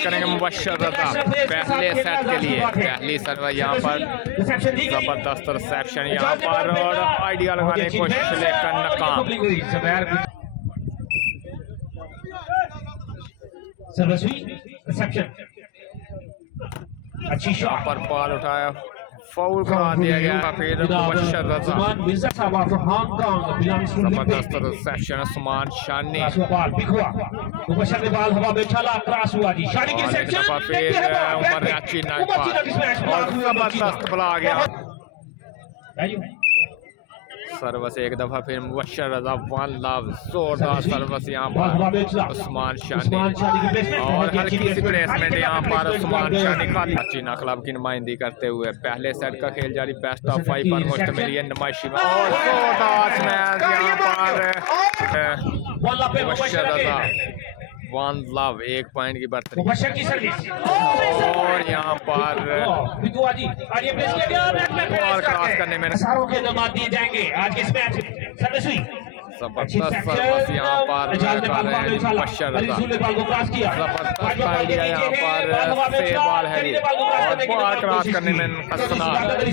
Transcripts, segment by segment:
Service करेंगे मुबशर रजा पहले set के लिए। पहली सर्विस यहाँ पर जबरदस्त रिसेप्शन यहाँ पर और आइडिया लगाने की कोशिश लेकर नाकाम। अच्छी शॉट पर बॉल उठाया, फाउल करा दिया गया। फिर मुबशर रजा जबरदस्त रिसेप्शन उस्मान शानी फिर उमर अच्छी नाइट और जबरदस्त बॉल आ गया। सर्विस एक दफा फिर मुबशर रजा वन लव जोरदार सर्विस यहाँ पर उस्मान शानी और हल्की सी प्लेसमेंट यहाँ पर उस्मान शानी चीना क्लब की नुमाइंदगी करते हुए पहले सेट का खेल जारी। बेस्ट ऑफ 5 पर मुश्तमिल ये नुमाइशी में और जोरदार मैच यहाँ पर मुबशर रजा वन लव 1 पॉइंट की बढ़तरी और यहाँ पर क्रॉस करने में दिए जाएंगे आज के इस मैच में। जबरदस्त सर्विस यहाँ पर मुबशर रजा जबरदस्त आइडिया यहाँ पर से बॉल है और बॉल क्रॉस करने में हसनात और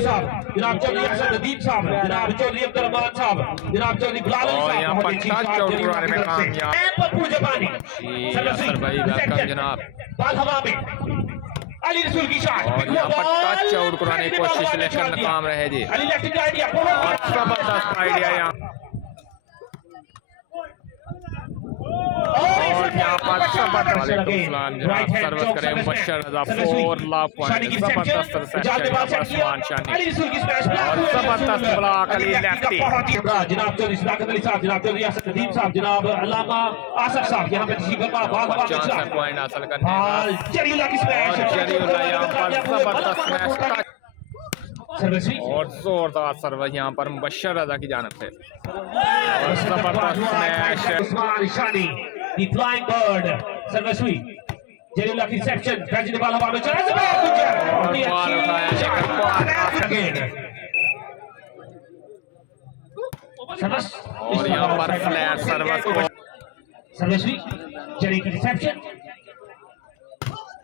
यहाँ पर टच आउट कराने में कामयाब भाई वेलकम जनाब। और यहाँ पर टच आउट कराने की कोशिश लेकर नाकाम रहे जी और जबरदस्त आइडिया यहाँ और यहाँ पर जबरदस्त सर्विस करें मुबशर रजा 4 लव पॉइंट जबरदस्त रिसेप्शन उस्मान शानी और जबरदस्त ब्लॉक अली लेफ्टी जनाब चौधरी सदाकत अली साहब, जनाब चौधरी असद नदीम साहब, जनाब अल्लामा आसफ साहब यहाँ पे पॉइंट हासिल करने और जरीउल्ला यहाँ पर जबरदस्त मैच और जोरदार सर्विस यहाँ पर मुबशर रजा की जानिब से और जबरदस्त मैच और यहाँ पर फ्लैट सर्विस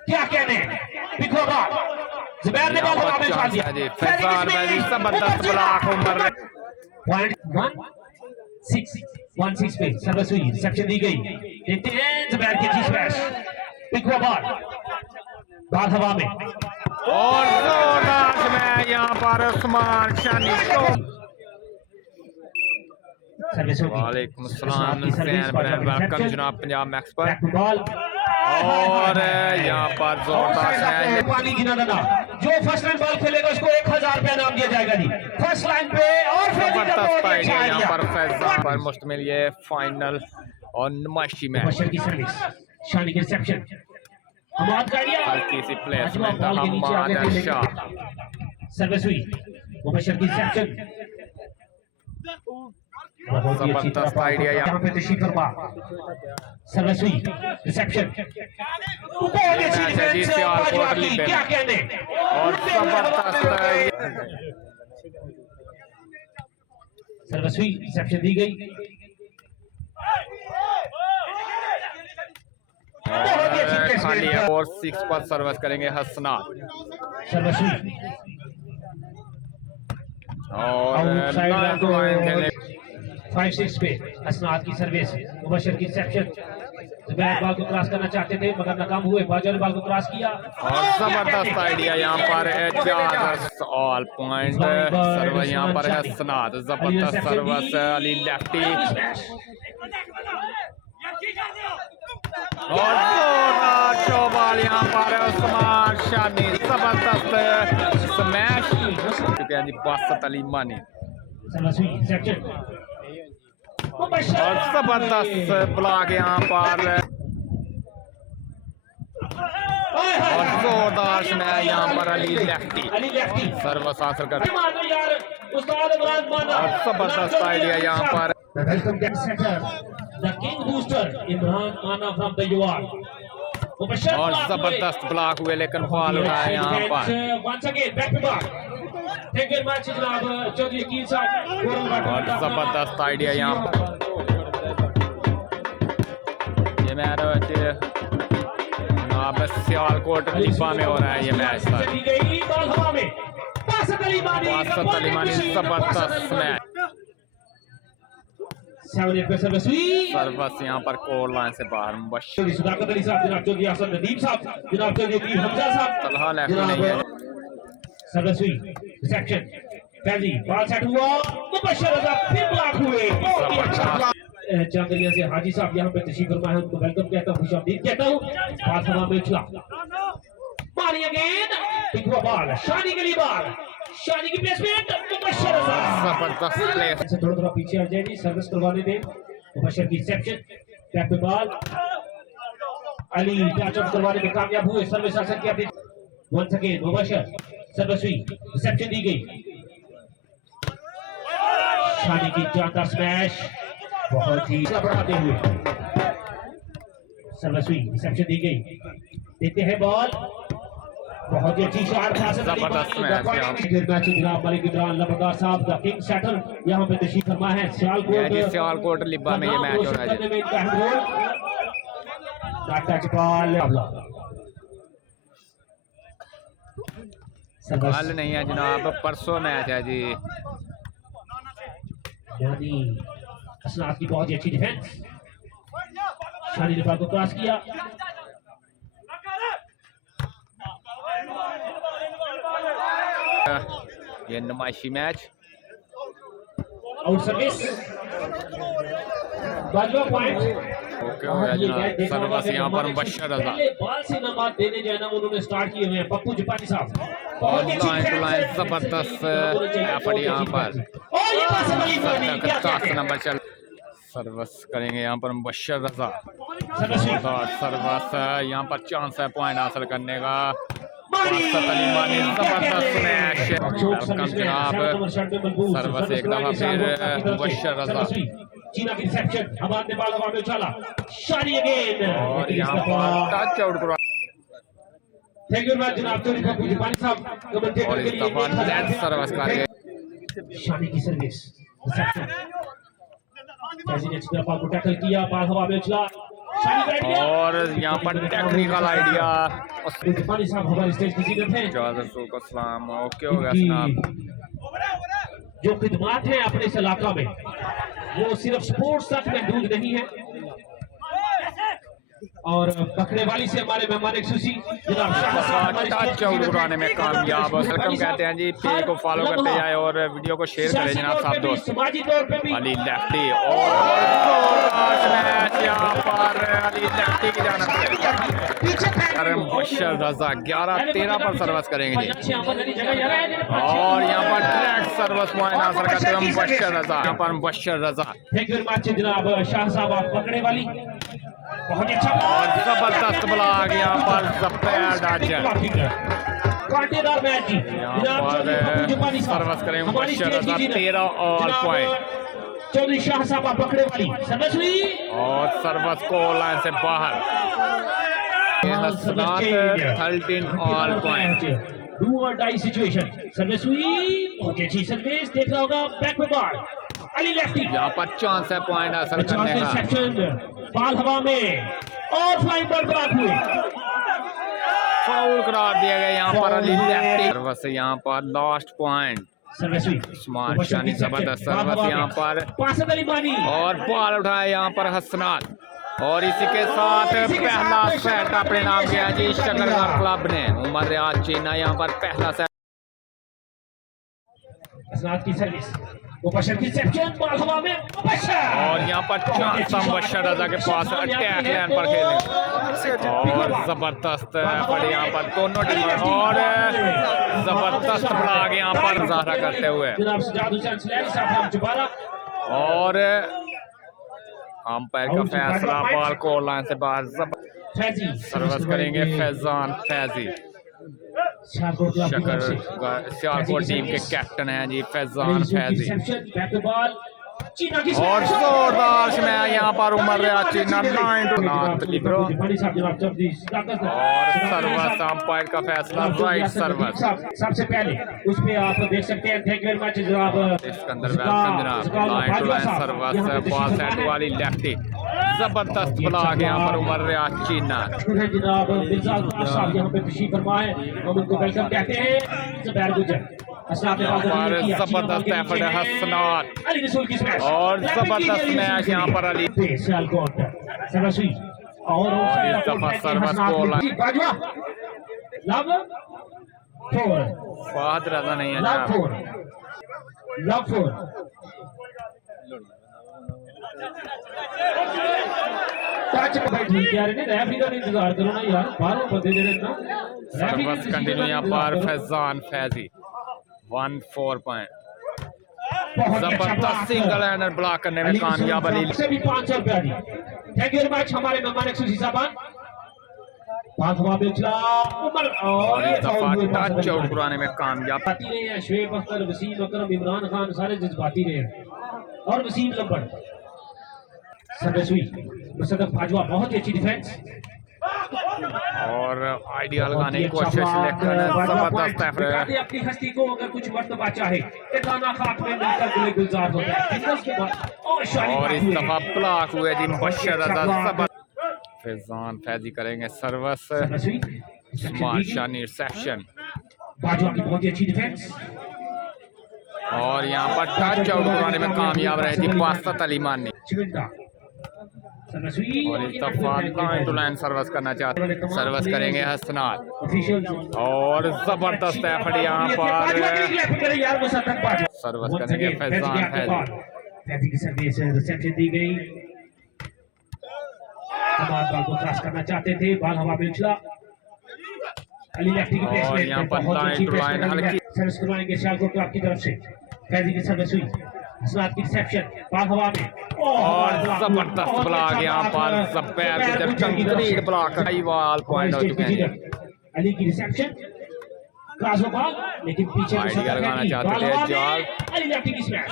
क्या कहने जुबैर ने बॉल हवा में उछाल दिया। जबरदस्त ब्लॉक उमर 1-6 पे सर्विस हुई, रिसेप्शन दी गई। देखते हैं जुबैर की अच्छी स्मैश, पिक हुआ बॉल हवा में और जोरदार मैच यहाँ पर उस्मान शानी को वालेकुम सलाम वेलकम जनाब पंजाब मैक्स पर और यहाँ पर जोरदार पानी गिना दादा जो फर्स्ट लाइन बॉल खेलेगा उसको 1000 रुपया नाम दिया जाएगा जी फर्स्ट लाइन पे। और जबरदस्त आइडिया यहाँ पर फैजान पर मुश्तमिल ये फाइनल और नुमाइशी मैच की सर्विस शानी की रिसेप्शन हल्की सी प्लेसमेंट सर्विस हुई मुबशर की रिसेप्शन जबरदस्त आइडिया यहाँ पे तशरीफ फरमा सर्विस हुई रिसेप्शन क्या कहने और जबरदस्त सर्विस हुई रिसेप्शन दी गई खाली है और 6 पर सर्विस करेंगे हसनात सर्विस हुई और 5-6 पे हसनात की सर्विस मुबशर की रिसेप्शन जुबैर बॉल को क्रॉस करना चाहते थे मगर नाकाम हुए। बाजू ने बॉल को क्रॉस किया और जबरदस्त आइडिया यहाँ पर ऑल पॉइंट सर्विस यहाँ पर हसनात जबरदस्त सर्विस अली लेफ्टी और जोरदार शो बॉल यहाँ पर उस्मान शानी जबरदस्त स्मैश चुके हैं जी बासत अली मानी और जबरदस्त ब्लॉक यहाँ पर और जोरदार स्मैश यहाँ पर अली लेफ्टी सर्विस हासिल कर और जबरदस्त आइडिया यहाँ पर The king booster Imran Mana from the UR और जबरदस्त ब्लॉक हुए लेकिन बॉल उठाया यहाँ पर once again back to back thank you very much जनाब चौधरी यकीन साहब और जबरदस्त आइडिया यहाँ पर ये मेरा जनाब सियालकोट लिब्बा में हो रहा है ये मैच सर। चली गई बॉल हवा में, बासत अली मानी जबरदस्त मैच। 7-8 पे सर्विस हुई। सर्विस यहाँ पर कोर लाइन से बाहर मुबश्शिर सुधाकर अली साहब, जनाब चौधरी हसन नदीम साहब, जनाब चौधरी हमजा साहब, तलहा लेफ्ट नहीं है। सर्विस हुई, रिसेप्शन फैजी, बॉल सेट हुआ, मुबश्शिर रजा फिर ब्लॉक हुए। जांगरिया से हाजी साहब यहाँ पे तशरीफ फरमा है, उनको वेलकम कहता हूँ, खुशामदीद कहता हूँ। बात हवा में उछला, मारी अगेन, पिक हुआ बॉल, शानी के लिए बॉल, शानी की प्लेसमेंट, मुबश्शिर रजा जबरदस्त प्लेस। से थोड़ा पीछे आ जाएगी, सर्विस करवाने दें। मुबश्शिर की रिसेप्शन, बैक पे बॉल, अली टच ऑफ करवाने में कामयाब हुए। सर्विस हासिल किया अपनी, वंस अगेन मुबश्शिर, सर्विस हुई, रिसेप्शन दी गई, शानी की जानदार स्मैश, बहुत ही बढ़ाते हुए सर्विस हुई, रिसेप्शन दी गई, देते हैं बॉल, बहुत ही अच्छी शॉट पास। जबरदस्त मैच मैच जनाब मलिक इमरान लबरदार साहब द किंग सेटर यहाँ पे तशरीफ फरमा है। सियालकोट लिब्बा में ये मैच हो रहा है। कल नहीं है जनाब, परसों मैच है जी। यानी असनाद की बहुत ही अच्छी डिफेंस, शानी ने बॉल को क्रॉस किया, ये नुमाइशी match. Out service, Bajwa point. Okay हो गया जनाब। सर्विस यहाँ पर मुबश्शिर रजा, बॉल से नमाज देने जो है ना उन्होंने स्टार्ट किए हुए हैं पप्पू जापानी साहब। और लाइन टू लाइन जबरदस्त एफर्ट यहाँ पर। 10 नंबर चल, सर्विस करेंगे यहाँ पर मुबश्शिर रजा। सर्विस यहाँ पर चांस है पॉइंट हासिल करने का। जबरदस्त मैच, वेलकम जनाब। सर्विस एक दफा फिर मुबश्शिर रजा, चीना की रिसेप्शन, हमाद ने बॉल हवा में उछाला, शानी अगेन, और यहाँ पर टच आउट करवा। थैंक यू मैच जनाब चौधरी पप्पू जापानी साहब, कमेंटेटर और के इस लिए दफा नेट सर्विस करके शानी की सर्विस, रिसेप्शन, फैजी ने अच्छी तरह बॉल को टैकल किया, बॉल हवा में उछला, शानी बैठ गया, और यहाँ पर टेक्निकल आइडिया। जापानी साहब हमारे स्टेज की जीनत है। सलाम, ओके हो गया जनाब। जो खिदमात है अपने इस इलाका में वो सिर्फ स्पोर्ट्स तक महदूद नहीं है। और पकड़े वाली से हमारे मेहमान एक्सक्लूसी जनाब टच आउट कराने में कामयाब। वेलकम कहते हैं जी, पेज को फॉलो करते जाए और वीडियो को शेयर करें जनाब साहब दोस्त। समाजी तौर पे भी अली लेफ्टी, और मैच यहाँ पर अली लेफ्टी की जानिब से मुबश्शिर रजा 11-13 पर सर्विस करेंगे जी। और यहाँ पर ट्रैक सर्विस पॉइंट हासिल करते हुए मुबश्शिर रजा, यहाँ पर मुबश्शिर रजा। थैंक यू वेरी मच जनाब शाह साहब, आप पकड़े वाली बहुत अच्छा और जबरदस्त ब्लॉक यहाँ पर कांटेदार मैच जी। यहाँ पर सर्विस करेंगे मुबश्शिर रजा, 13 ऑल पॉइंट। चौधरी शाह साहब आप पकड़े वाली सर्विस हुई, और सर्विस को लाइन से बाहर, 13 ऑल पॉइंट। डू और डाई सिचुएशन, सर्विस हुई, बहुत अच्छी सर्विस, देख रहा होगा बैक पे बॉल, अली लेफ्टी, यहाँ पर चांस है पॉइंट हासिल करने का। बॉल हवा में और फ्लाइंग बॉल ब्लॉक हुई, फाउल करार दिया गया यहाँ पर अली लेफ्टी। सर्विस यहाँ पर लास्ट पॉइंट, सर्विस हुई, उस्मान शानी जबरदस्त सर्विस यहाँ पर, बासत अली मानी, और बॉल उठाया यहाँ पर हसनात। और इसी के साथ पहला सेट अपने नाम किया जी शकरगार क्लब ने। उमर रियाज चीना यहाँ पर पहला सेट। हसनात की सर्विस, मुबश्शिर की रिसेप्शन, बॉल हवा में, मुबश्शिर, और यहाँ पर चांस मुबश्शिर रजा के पास अटैक लाइन पर खेले, और जबरदस्त बड़े यहाँ पर दोनों टीम, और जबरदस्त ब्लॉक यहाँ पर ज़ाहरा करते हुए, जनाब सजाद हुसैन सलैनी साहब जुबारा, और अंपायर का फैसला बॉल को लाइन से बाहर। फैजी सर्विस करेंगे फैजान फैजी, सियालकोट टीम के कैप्टन हैं जी फैजान फैजी। और जोरदार में यहाँ पर उमर रियाज चीना 9 टू 9 और सर्विस अंपायर का फैसला राइट सर्विस। सबसे पहले उस पे आप देख सकते हैं, थैंक यू वेरी मच जनाब इसके अंदर वेलकम जनाब, line to line service, ball set वाली लेफ्टी, जबरदस्त ब्लॉक यहाँ पर उमर रियाज चीना। जनाब मिर्जा अल्ताफ साहब यहाँ पे तशरीफ फरमाए, हम उनको वेलकम कहते हैं। ज़ुबैर गुजर जबरदस्त एफर्ट है हसनात और जबरदस्त मैच यहाँ पर अली और इस दफा सर्विस गोल फहद रजा नहीं है जनाब। इंतजार करो ना यार, बाहरों बंदे जेडे ना सर्विस कंटिन्यू यहाँ पर फैजान फैजी 1-4 पॉइंट। जबरदस्त सिंगल हैंडर ब्लॉक करने में कामयाब अली से भी 500 रुपया दी। थैंक यू वेरी मच हमारे मेहमान एक्सक्लूसिव साहबान। पांच हवा बेचला उमर और इस दफा टच आउट कराने में कामयाब। जज्बाती रहे हैं शुएब अख्तर, वसीम अकरम, इमरान खान, सारे जज्बाती रहे हैं। और वसीम लंबड़ सरसुई मुसद्दक बाजवा बहुत ही अच्छी डिफेंस और आइडिया लगाने की कोशिश लेकर जबरदस्त एफर्ट। अपनी हस्ती को अगर कुछ मर्तबा चाहे गाना खाक में मिलकर गुले गुलजार होता है। और इस दफा ब्लॉक हुए जी मुबशर रजा। फैजान फैजी करेंगे सर्विस, उस्मान शानी रिसेप्शन बाजवा की बहुत ही अच्छी डिफेंस और यहाँ पर टच आउट कराने में कामयाब रहे जी बासत अली मानी। और इस दफा लाइन टू लाइन सर्विस करना चाहते हैं, सर्विस करेंगे हसनात और जबरदस्त एफर्ट यहाँ पर सर्विस करेंगे फैजान फैजी। रिसेप्शन दी गई, तमाम बॉल को क्रॉस करना चाहते थे, बॉल हवा में उछला। अली लेफ्टी की प्लेस और में यहाँ पर लाइन टू लाइन हल्की सर्विस करवाएंगे सियालकोट क्लब की तरफ से। फैजी की सर्विस हुई, हसनात की रिसेप्शन, बॉल हवा में और जबरदस्त ब्लॉक यहाँ पर ज़ुबैर गुजर कंक्रीट ब्लॉक कई बॉल पॉइंट हो चुके हैं। अली की रिसेप्शन क्रॉस बॉल लेकिन पीछे आइडिया लगाना चाहते थे जाल। अली लेफ्टी की स्मैश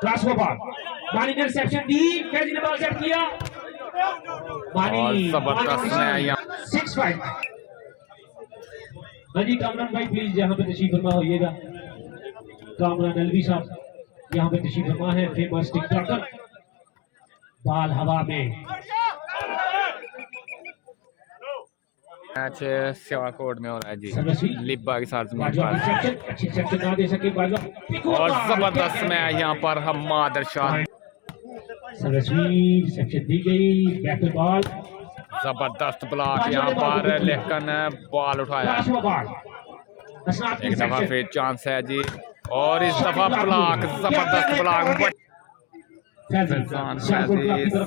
क्रॉस बॉल, मानी ने रिसेप्शन दी, फैजी ने बॉल सेट किया। मानी और जबरदस्त है यहाँ 6-5। हाँ जी कामरान भाई प्लीज यहाँ पे तशरीफ फरमा होइएगा। कामरान अलवी साहब यहाँ पे तशरीफ फरमा है, फेमस टिकटॉकर। बाल हवा में मैच सियालकोट में हो रहा है जी, लिब्बा के साथ बाजवा की रिसेप्शन अच्छी रिसेप्शन ना दे सके बाजवा। और जबरदस्त मैच यहाँ पर हम्माद अरशाद रिसेप्शन दी गई, बैक बॉल जबरदस्त ब्लॉक यहाँ पर लेकिन बॉल उठाया। एक दफा फिर चांस है जी और इस दफा ब्लॉक जबरदस्त ब्लॉक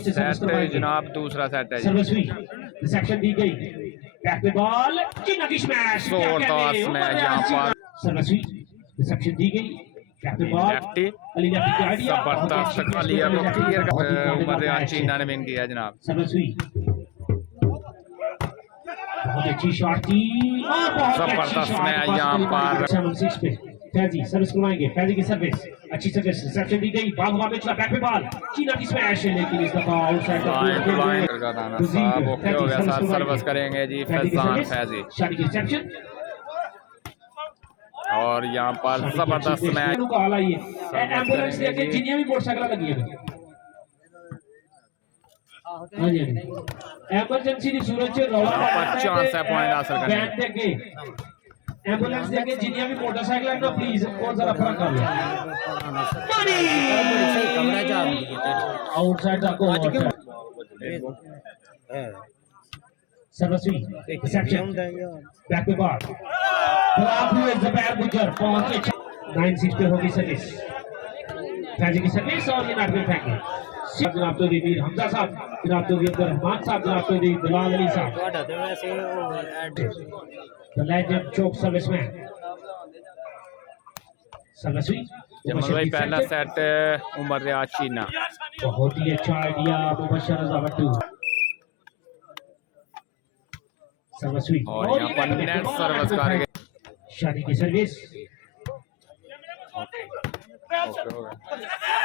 सेट जनाब, दूसरा सेट है रिसेप्शन दी गई, बैक पे बॉल चीना की स्मैश, जोरदार मैच यहाँ पर रिसेप्शन दी गई, बैक पे बॉल लेफ्टी अली लेफ्टी का आइडिया जबरदस्त क्लियर उमर रियाज चीना ने विन किया जनाब। बहुत अच्छी शॉट थी और बहुत जबरदस्त मैच यहाँ पर 7-6 पे फैजी सर्विस करवाएंगे, फैजी की सर्विस अच्छी सर्विस, रिसेप्शन दी गई, बॉल हवा में चला, बैक पे बॉल चीना की स्मैश, लेकिन इस दफा आउटसाइड का दाना साहब ओके हो गया, साथ सर्विस करेंगे जी फैजान फैजी। शानी की रिसेप्शन और यहाँ पर जबरदस्त मैच एम्बुलेंस लेके जिन्हें भी मोटरसाइकिल लगी है। हाँ जी एमरजेंसी की सूरत से रौला चांस है पॉइंट हासिल करने के। एम्बुलेंस देके जिन्हें भी मोटरसाइकिल है ना प्लीज और जरा फर्क कर लो। आउटसाइड को सर्वस्वी रिसेप्शन बैक पे बॉल ब्लॉक हुए ज़ुबैर गुजर पहुंचे 9-6 पे होगी सर्विस, फैजी की सर्विस और ये नाटक फेंके। जनाब तो वीर हमजा साहब, जनाब तो अब्दुल रहमान साहब, जनाब तो बिलाल अली साहब, द लेजेंड चोक सर्विसमैन सर्विसवी। भाई पहला सेट उमर रियाज चीना, बहुत ही अच्छा आइडिया मुबशर रजा भट्टू सर्विसवी और यहाँ पर नेट सर्विस करके शादी की सर्विस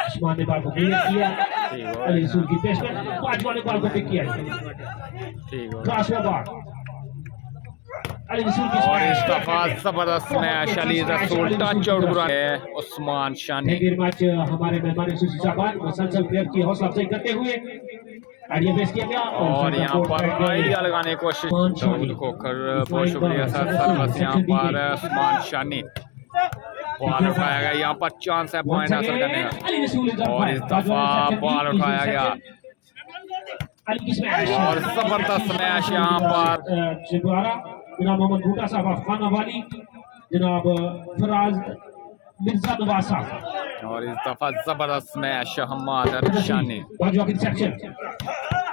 उस्मान ने बॉल को क्लियर किया, अली रसूल की पेश में पांच वाले बॉल को पिक किया, ठीक हो क्रॉस बॉल अली रसूल की और इस स्मैश दफा जबरदस्त मैच अली रसूल टच आउट बुरा है उस्मान शानी। मैच हमारे मेहमान खुशी साहबान मुसलसल प्लेयर की हौसला अफजाई करते हुए आइडिया पेश किया गया और यहाँ पर आइडिया लगाने की कोशिश दाऊद खोखर, बहुत शुक्रिया सर। सर्वस यहाँ पर उस्मान शानी, बॉल उठाया गया, यहाँ पर चांस है पॉइंट हासिल करने का। और इस दफा बॉल उठाया गया और जबरदस्त मैच यहाँ पर जनाब मोहम्मद बूटा साहब अफगान वाली, जनाब फराज मिर्जा नवाज साहब। और इस दफा जबरदस्त मैच हमाद शानी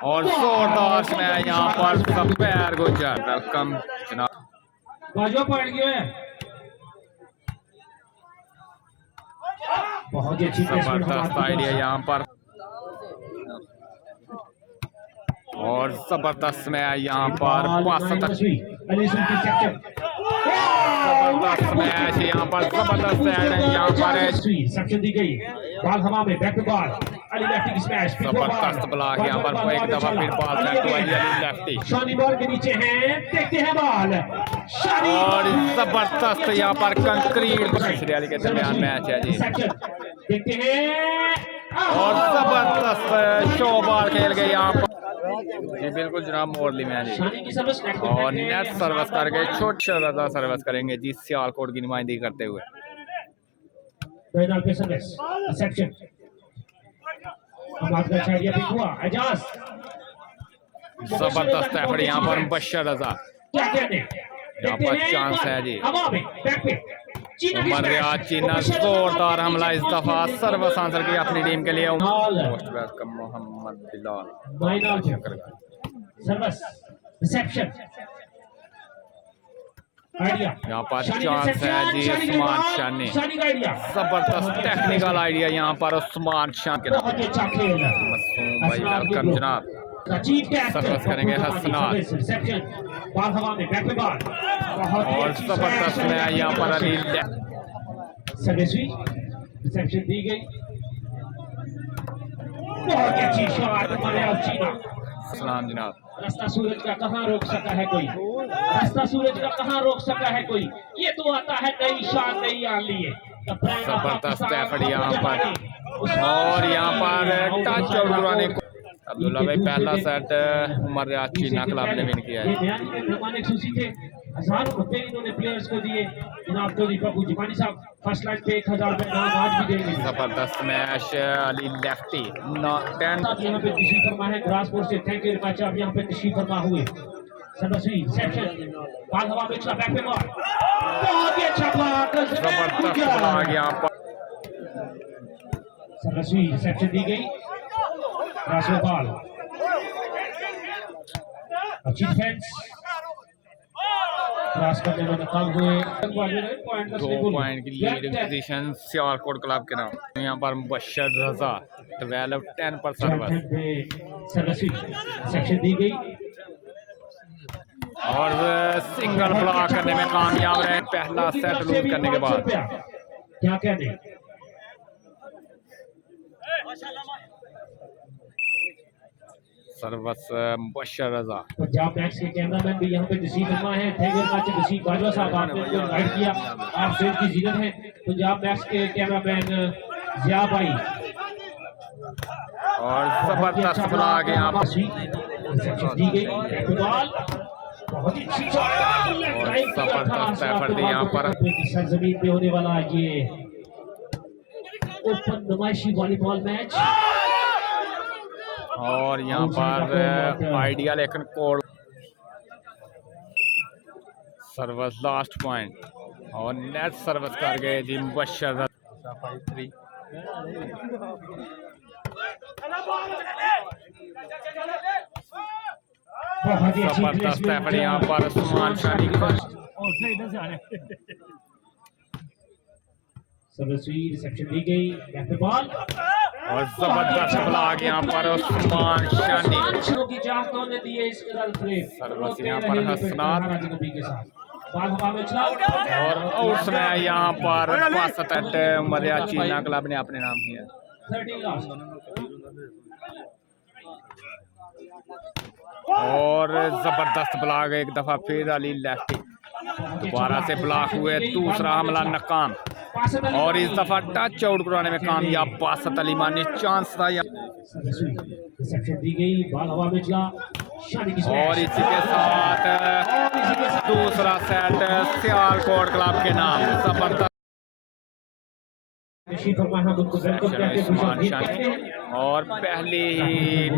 और जोरदार मैच यहाँ पर सफेर गुजर। वेलकम जनाब। बाजवा पॉइंट गया है, बहुत ही अच्छी जबरदस्त आइडिया यहाँ पर और जबरदस्त मैच यहाँ पर जबरदस्त मैच यहाँ पर जबरदस्त यहाँ पर सेक्शन दी गई, बॉल हवा में, back to ball, Ali lefty की स्मैश, जबरदस्त ब्लॉक यहाँ पर एक दफा फिर बॉल सेट हुआ अली लेफ्टी। शानी बॉल के नीचे हैं, देखते हैं बॉल और जबरदस्त यहाँ पर कंक्रीट श्रीयाली के दरमियान मैच है जी। देखते हैं और जबरदस्त शो बॉल खेल गए यहाँ पर जी, बिल्कुल जनाब मोरली मैच। और नेट सर्विस करके छोटे शहजादा सर्विस करेंगे जी सियालकोट की नुमाइंदगी करते हुए। जबरदस्त एफर्ट यहाँ पर मुबशर रजा, यहाँ पर चांस है जी। उमर रियाज चीना जोरदार हमला इस दफा सर्विस आंसर की अपनी टीम के लिए। मोहम्मद बिलाल यहाँ पर चांस है जी उस्मान शानी, जबरदस्त टेक्निकल आइडिया यहाँ पर उस्मान शान के नाम। मसूम भाई वेलकम जनाब। सर्विस करेंगे हसनात और जबरदस्त में यहाँ पर अली रिसेप्शन दी गई, बहुत अच्छी शॉट चीना। सलाम जनाब। रास्ता सूरज का कहाँ रोक सका है कोई, रास्ता सूरज का कहाँ रोक सका है कोई, ये तो आता है नई शान नई आन लिए। जबरदस्त एफर्ट यहाँ पर और यहाँ पर टच आउट कराने को अब्दुल्ला भाई पहला सेट उमर रियाज चीना क्लब ने विन किया है। हजारों रुपए इन्होंने प्लेयर्स को दिए। जनाब टोनी बाबू जिमानी साहब फर्स्ट लाइन पे 1000 रुपए नाम आज भी देंगे। जबरदस्त मैच अली लेफ्टी 10 यहाँ पे तशरीफ फरमा है ग्रासपुर से। थैंक यू मैच आप यहाँ पे तशरीफ फरमा हुए। सर्वस्वी सेक्शन बॉल हवा में, बैक पे बॉल, बहुत ही अच्छा ब्लॉक, जबरदस्त ब्लॉक यहाँ पर। सर्वस्वी सेक्शन दी गई, ग्रासपुर बॉल, अच्छी डिफेंस, क्रॉस करने में नाकाम हुए। 2 पॉइंट की लीड पोजीशन सियालकोट क्लब के नाम। यहाँ पर मुबशर रजा 12-10 पर सर्विस सेक्शन दी गई और सिंगल ब्लॉक करने में कामयाब रहे पहला सेट लूज करने के बाद। क्या कहने सर्विस मुबशर रजा। पंजाब मैक्स के कैमरामैन भी यहाँ पे तशरीफ फरमा है। थैंक यू मच तशरीफ बाजवा साहब, आपने इनको इनवाइट किया, आप सेल की जीनत हैं। पंजाब मैक्स के कैमरामैन जिया भाई और जबरदस्त ब्लॉक यहाँ पर दी गई, बॉल बहुत ही अच्छी और जबरदस्त एफर्ट यहाँ पर। सरजमीन पे होने वाला ये ओपन नुमाइशी वॉलीबॉल मैच और यहाँ पर आइडिया लेकिन कोड सर्विस लास्ट पॉइंट और नेट सर्विस कर गए जी मुबशर। जबरदस्त एफर्ट यहाँ पर उस्मान शानी की रिसेप्शन दी गई, बैक पे बॉल और जबरदस्त ब्लॉक यहाँ पर उस्मान शानी। की चाह कौन दी है इसके सर्विस यहाँ पर हसनात और आउट में यहाँ पर 5 उमर रियाज चीना क्लब ने अपने नाम किया। और जबरदस्त ब्लॉक एक दफा फिर अली लेफ्टी दोबारा से ब्लॉक हुए, दूसरा हमला नाकाम और इस दफा टच आउट कराने में कामयाब बासत अली मानी। चांस था रिसेप्शन दी गई, बॉल हवा में चला और इसी के साथ दूसरा सेट सियालकोट क्लब के नाम। जबरदस्त और पहले ही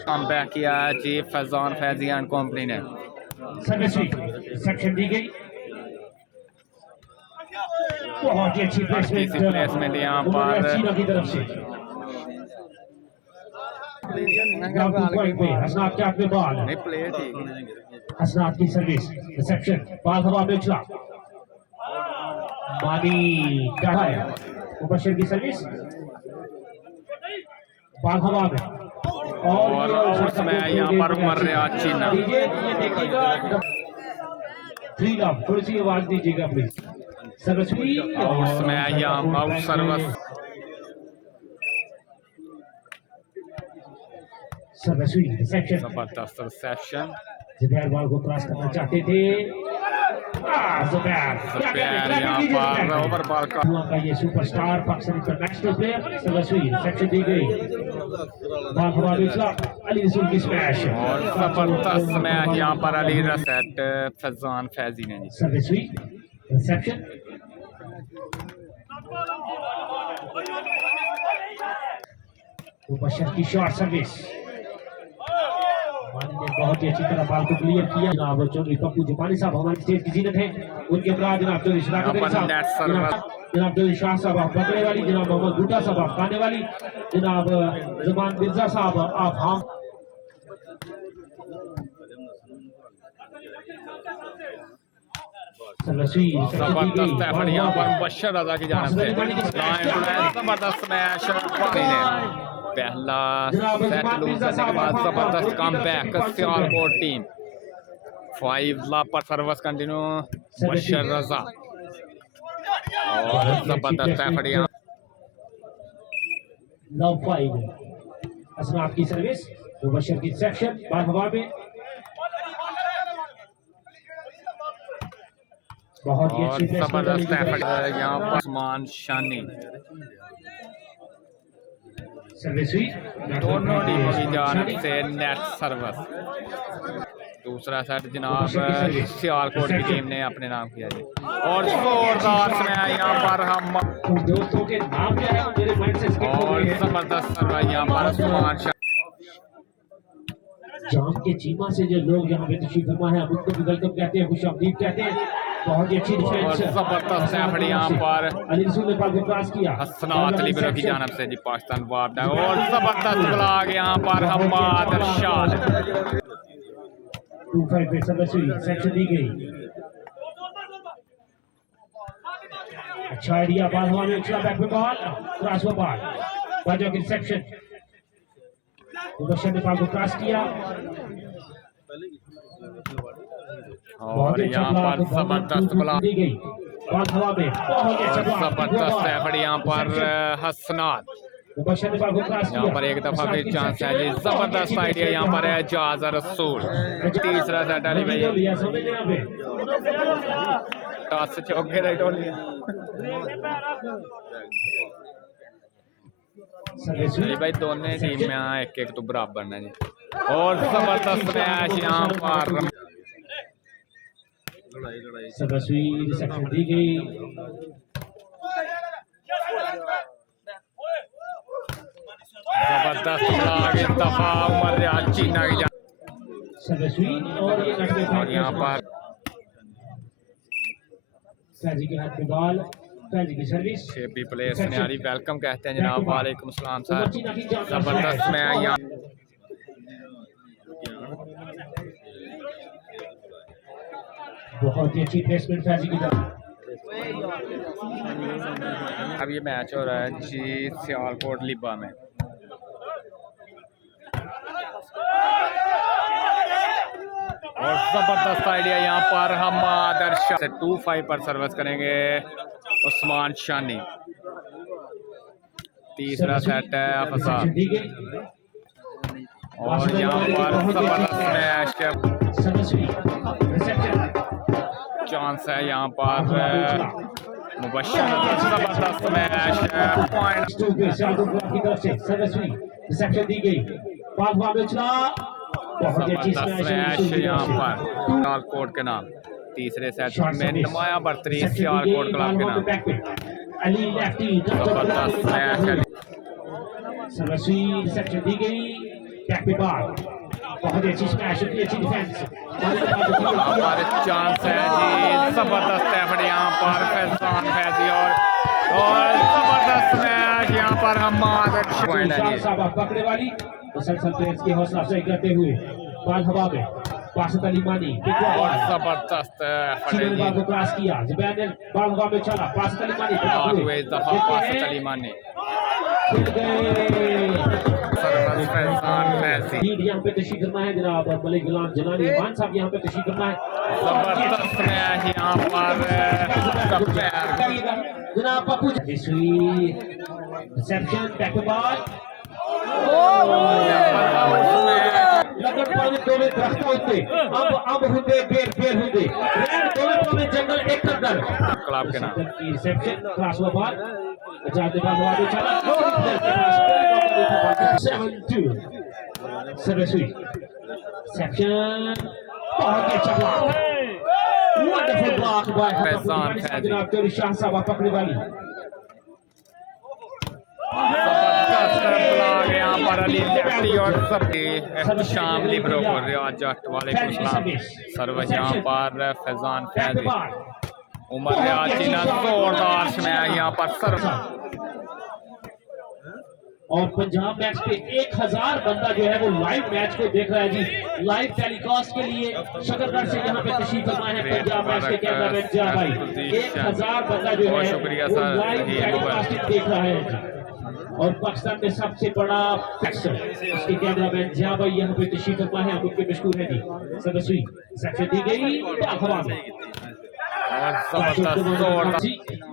कम बैक किया जी फैजान फैजी एंड कंपनी ने। रिसेप्शन दी गई, बहुत ही अच्छी प्लेसमेंट यहाँ पर की तरफ से हसनात के हाथ में बॉल, नहीं प्ले ठीक हसनात की सर्विस, रिसेप्शन, बॉल हवा में उछला, मानी क्या है, मुबशर की सर्विस, बॉल हवा में और उसमें यहाँ पर मर रहा चीना। थोड़ी सी आवाज दीजिएगा प्लीज। सर्वस्वी और उसमें यहाँ आउट सर्विस सर्वस्वी रिसेप्शन, जबरदस्त रिसेप्शन। जुबैर बॉल को क्रॉस करना चाहते थे, जुबैर यहाँ पर ओवर बॉल का ये सुपरस्टार पाकिस्तान इंटरनेशनल प्लेयर। सर्वस्वी रिसेप्शन दी गई, बॉल हवा में उछला, अली रसूल की स्मैश और जबरदस्त में यहाँ पर अली रसेट फैजान फैजी ने जी। सर्वस्वी रिसेप्शन, मुबशर की शॉर्ट सर्विस, मानी ने बहुत ही अच्छी तरह बॉल को क्लियर किया। जनाब चौधरी पप्पू जुबानी साहब हमारी स्टेज की जीनत है, उनके बाद जनाब चौधरी जनाब चौधरी शाह साहब आप बकरे वाली, जनाब मोहम्मद भुट्टा साहब आप खाने वाली, जनाब जमान मिर्जा साहब आप हम जबरदस्त एफर्ट यहाँ पर मुबशर रजा की जानिब से। जबरदस्त मैच पहला सेट लूज करने के बाद जबरदस्त कम बैक सियालकोट टीम। 5 लाभ पर सर्विस कंटिन्यू मुबशर रजा और जबरदस्त एफर्ट यहाँ। लव 5 असनाफ की सर्विस, मुबशर की सेक्शन, बाल हवा में, बहुत ही और अच्छी जबरदस्त एफर्ट यहाँ पर उस्मान शानी। सर्विस हुई, दोनों टीमों की जानिब से नेट सर्विस। दूसरा सेट जनाब सियालकोट की टीम ने अपने नाम किया जी और जोरदार से यहाँ पर हम दोस्तों के नाम क्या है मेरे माइंड से स्किप हो और गए हैं। जबरदस्त सर्विस यहाँ पर उस्मान शानी। जाम के चीमा से जो लोग यहाँ पे तशरीफ फरमा है, उनको भी वेलकम कहते हैं, खुशामदीद कहते हैं। बहुत ही अच्छी और डिफेंस, जबरदस्त एफर्ट यहाँ पर अली रसूल ने बॉल को क्रॉस किया, हसनात अली ब्रो की जानिब से जी पाकिस्तान वापस और जबरदस्त ब्लॉक यहाँ पर हम्माद अरशाद। 2-5 पे सर्विस हुई, सेक्शन दी गई, अच्छा आइडिया, बॉल हवा में उछला, बैक में बॉल, क्रॉस हुआ बॉल, बाजू की रिसेप्शन, मुबशर ने बॉल को क्रॉस किया और यहाँ पर जबरदस्त ब्लॉक दी गई, बॉल हवा में, बहुत ही अच्छा और ब्लॉक, जबरदस्त एफर्ट यहाँ पर हसनात। मुबशर ने बॉल को क्रॉस किया, यहाँ पर एक दफा फिर चांस है जी, जबरदस्त आइडिया यहाँ पर है जाज़ रसूल। तीसरा सेट अली भाई लिया समझ यहाँ पे, टॉस चौके राइट हो लिया। सर्विस हुई, अली भाई दोनों टीम में एक एक तो बराबर ना जी और जबरदस्त मैच यहाँ पर सर्विस हुई, रिसेप्शन दी गई, जबरदस्त ब्लॉक इस दफा उमर रियाज चीना की सर्विस हुई और ये नट में और यहाँ पर फैजी के हाथ में बॉल, फैजी की सर्विस, शेपी प्लेयर्स ने यारी वेलकम कहते हैं जनाब। वालेकुम सलाम सर। जबरदस्त मैं यहाँ बहुत ही अच्छी प्लेसमेंट फैजी की तरफ, अब ये मैच हो रहा है जी सियालकोट लिबा में। और जबरदस्त आइडिया यहाँ पर हम आदर्श से 2-5 पर सर्विस करेंगे उस्मान शानी तीसरा सेट है फसाद दी गई और यहाँ पर जबरदस्त स्मैश चांस है यहाँ पर मुबशर जबरदस्त स्मैश पॉइंट की तरफ से सर्वस्वी रिसेप्शन दी गई बहुत अच्छी स्मैश यहाँ पर सियालकोट के नाम तीसरे सेट में नुमाया बरतरीन सियालकोट क्लब के नाम जबरदस्त स्मैश है सर्वस्वी रिसेप्शन दी गई बैक पे बाल बहुत अच्छी स्मैश होती है अच्छी डिफेंस हमारे चांस है जी जबरदस्त एफर्ट यहाँ पर फैजान फैजी और जबरदस्त मैच यहाँ पर हम पॉइंट है जी पकड़े वाली मुसलसल प्लेयर्स की हौसला अफजाई करते हुए बाल हवा में बासित अली मानी जबरदस्त बाल को क्रॉस किया जुबैर ने बाल हवा में चला बासित अली मानी इस दफा बासित अली मानी यहाँ पे तशरीफ करना है जनाब मलिक गुलाम जलानी मान साहब यहाँ पे तशरीफ करना है जबरदस्त मैच यहाँ पर जनाब पप्पू रिसेप्शन बैक बॉल लगन पानी दोनों दरख्त होते अब होते बेर होते दोनों पानी जंगल एक तरफ क्लब के नाम की रिसेप्शन क्रॉस हुआ बॉल जाते बाद वाले चला 7-2 सर्वस्वी रिसेप्शन बहुत अच्छा block wonderful block bye Faizan Faizi जनाब चौधरी शाह साहब पकड़ने वाली यहाँ पर अली लेफ्टी और शाम लिब्रो को रियाज जट वाले सर्वस यहाँ पर फैजान फैजी उमर रियाज जोरदार स्मैश यहाँ पर सर्व और पंजाब मैच पे 1000 बंदा जो है वो लाइव मैच को देख रहा है जी लाइव टेलीकास्ट के लिए शकरगढ़ से यहाँ पे तशरीफ फरमा है पंजाब मैच के कैमरामैन जा भाई 1000 बंदा जो है वो लाइव टेलीकास्ट देख रहा है जी और पाकिस्तान में सबसे बड़ा फैक्टर उसके कैमरामैन जा भाई यहाँ पे तशरीफ फरमा है हम उनके मशहूर है जी सर्वस्वी सेक्शन दी गई हवा में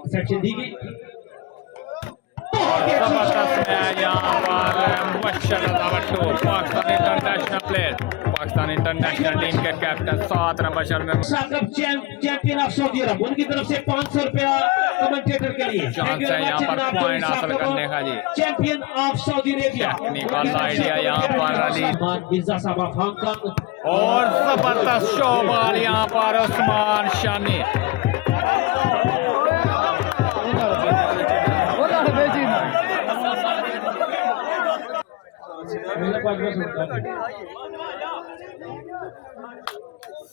सेक्शन दी गई यहाँ पर Mubashar Raza Bhatto Pakistan international player Pakistan international team के कैप्टन 7 नंबर शर्ट में चैंपियन ऑफ सऊदी अरब उनकी तरफ से 500 रुपया कमेंटेटर के लिए चांस है यहाँ पर पॉइंट हासिल करने का जी champion of Saudi Arabia technical idea यहाँ पर अली मिर्जा साहब ऑफ हांगकांग और जबरदस्त शो बॉल यहाँ पर उस्मान शानी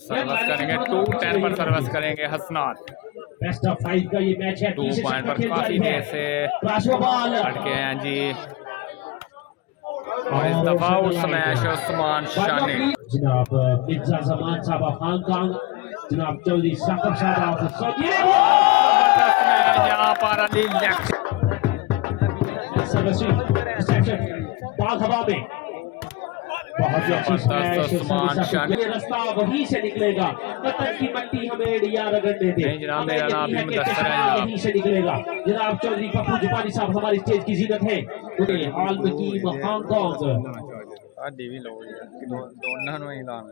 सर्विस करेंगे 2-10 पर सर्विस करेंगे हसनात बेस्ट ऑफ 5 का ये मैच है 2 पॉइंट पर काफी देर से अटके हैं जी और इस दफा उस मैच उस्मान शानी जनाब मिर्जा जमान साहब ऑफ हांगकांग जनाब चौधरी साकिब साहब ऑफ सऊदी यहाँ पर अली सर्विसिंग रिसेप्शन बॉल हवा में बहुत ही अच्छी स्मैश रास्ता वहीं से निकलेगा कतर की मट्टी हमें डिया रगड़ने दे जनाब मेरा नाम भी मुदस्सर है वहीं से निकलेगा जनाब चौधरी पप्पू जुबानी साहब हमारी स्टेज की जीनत है उन्हें हाल में टीम हांगकांग डीवी लो दोनों नु ही लाम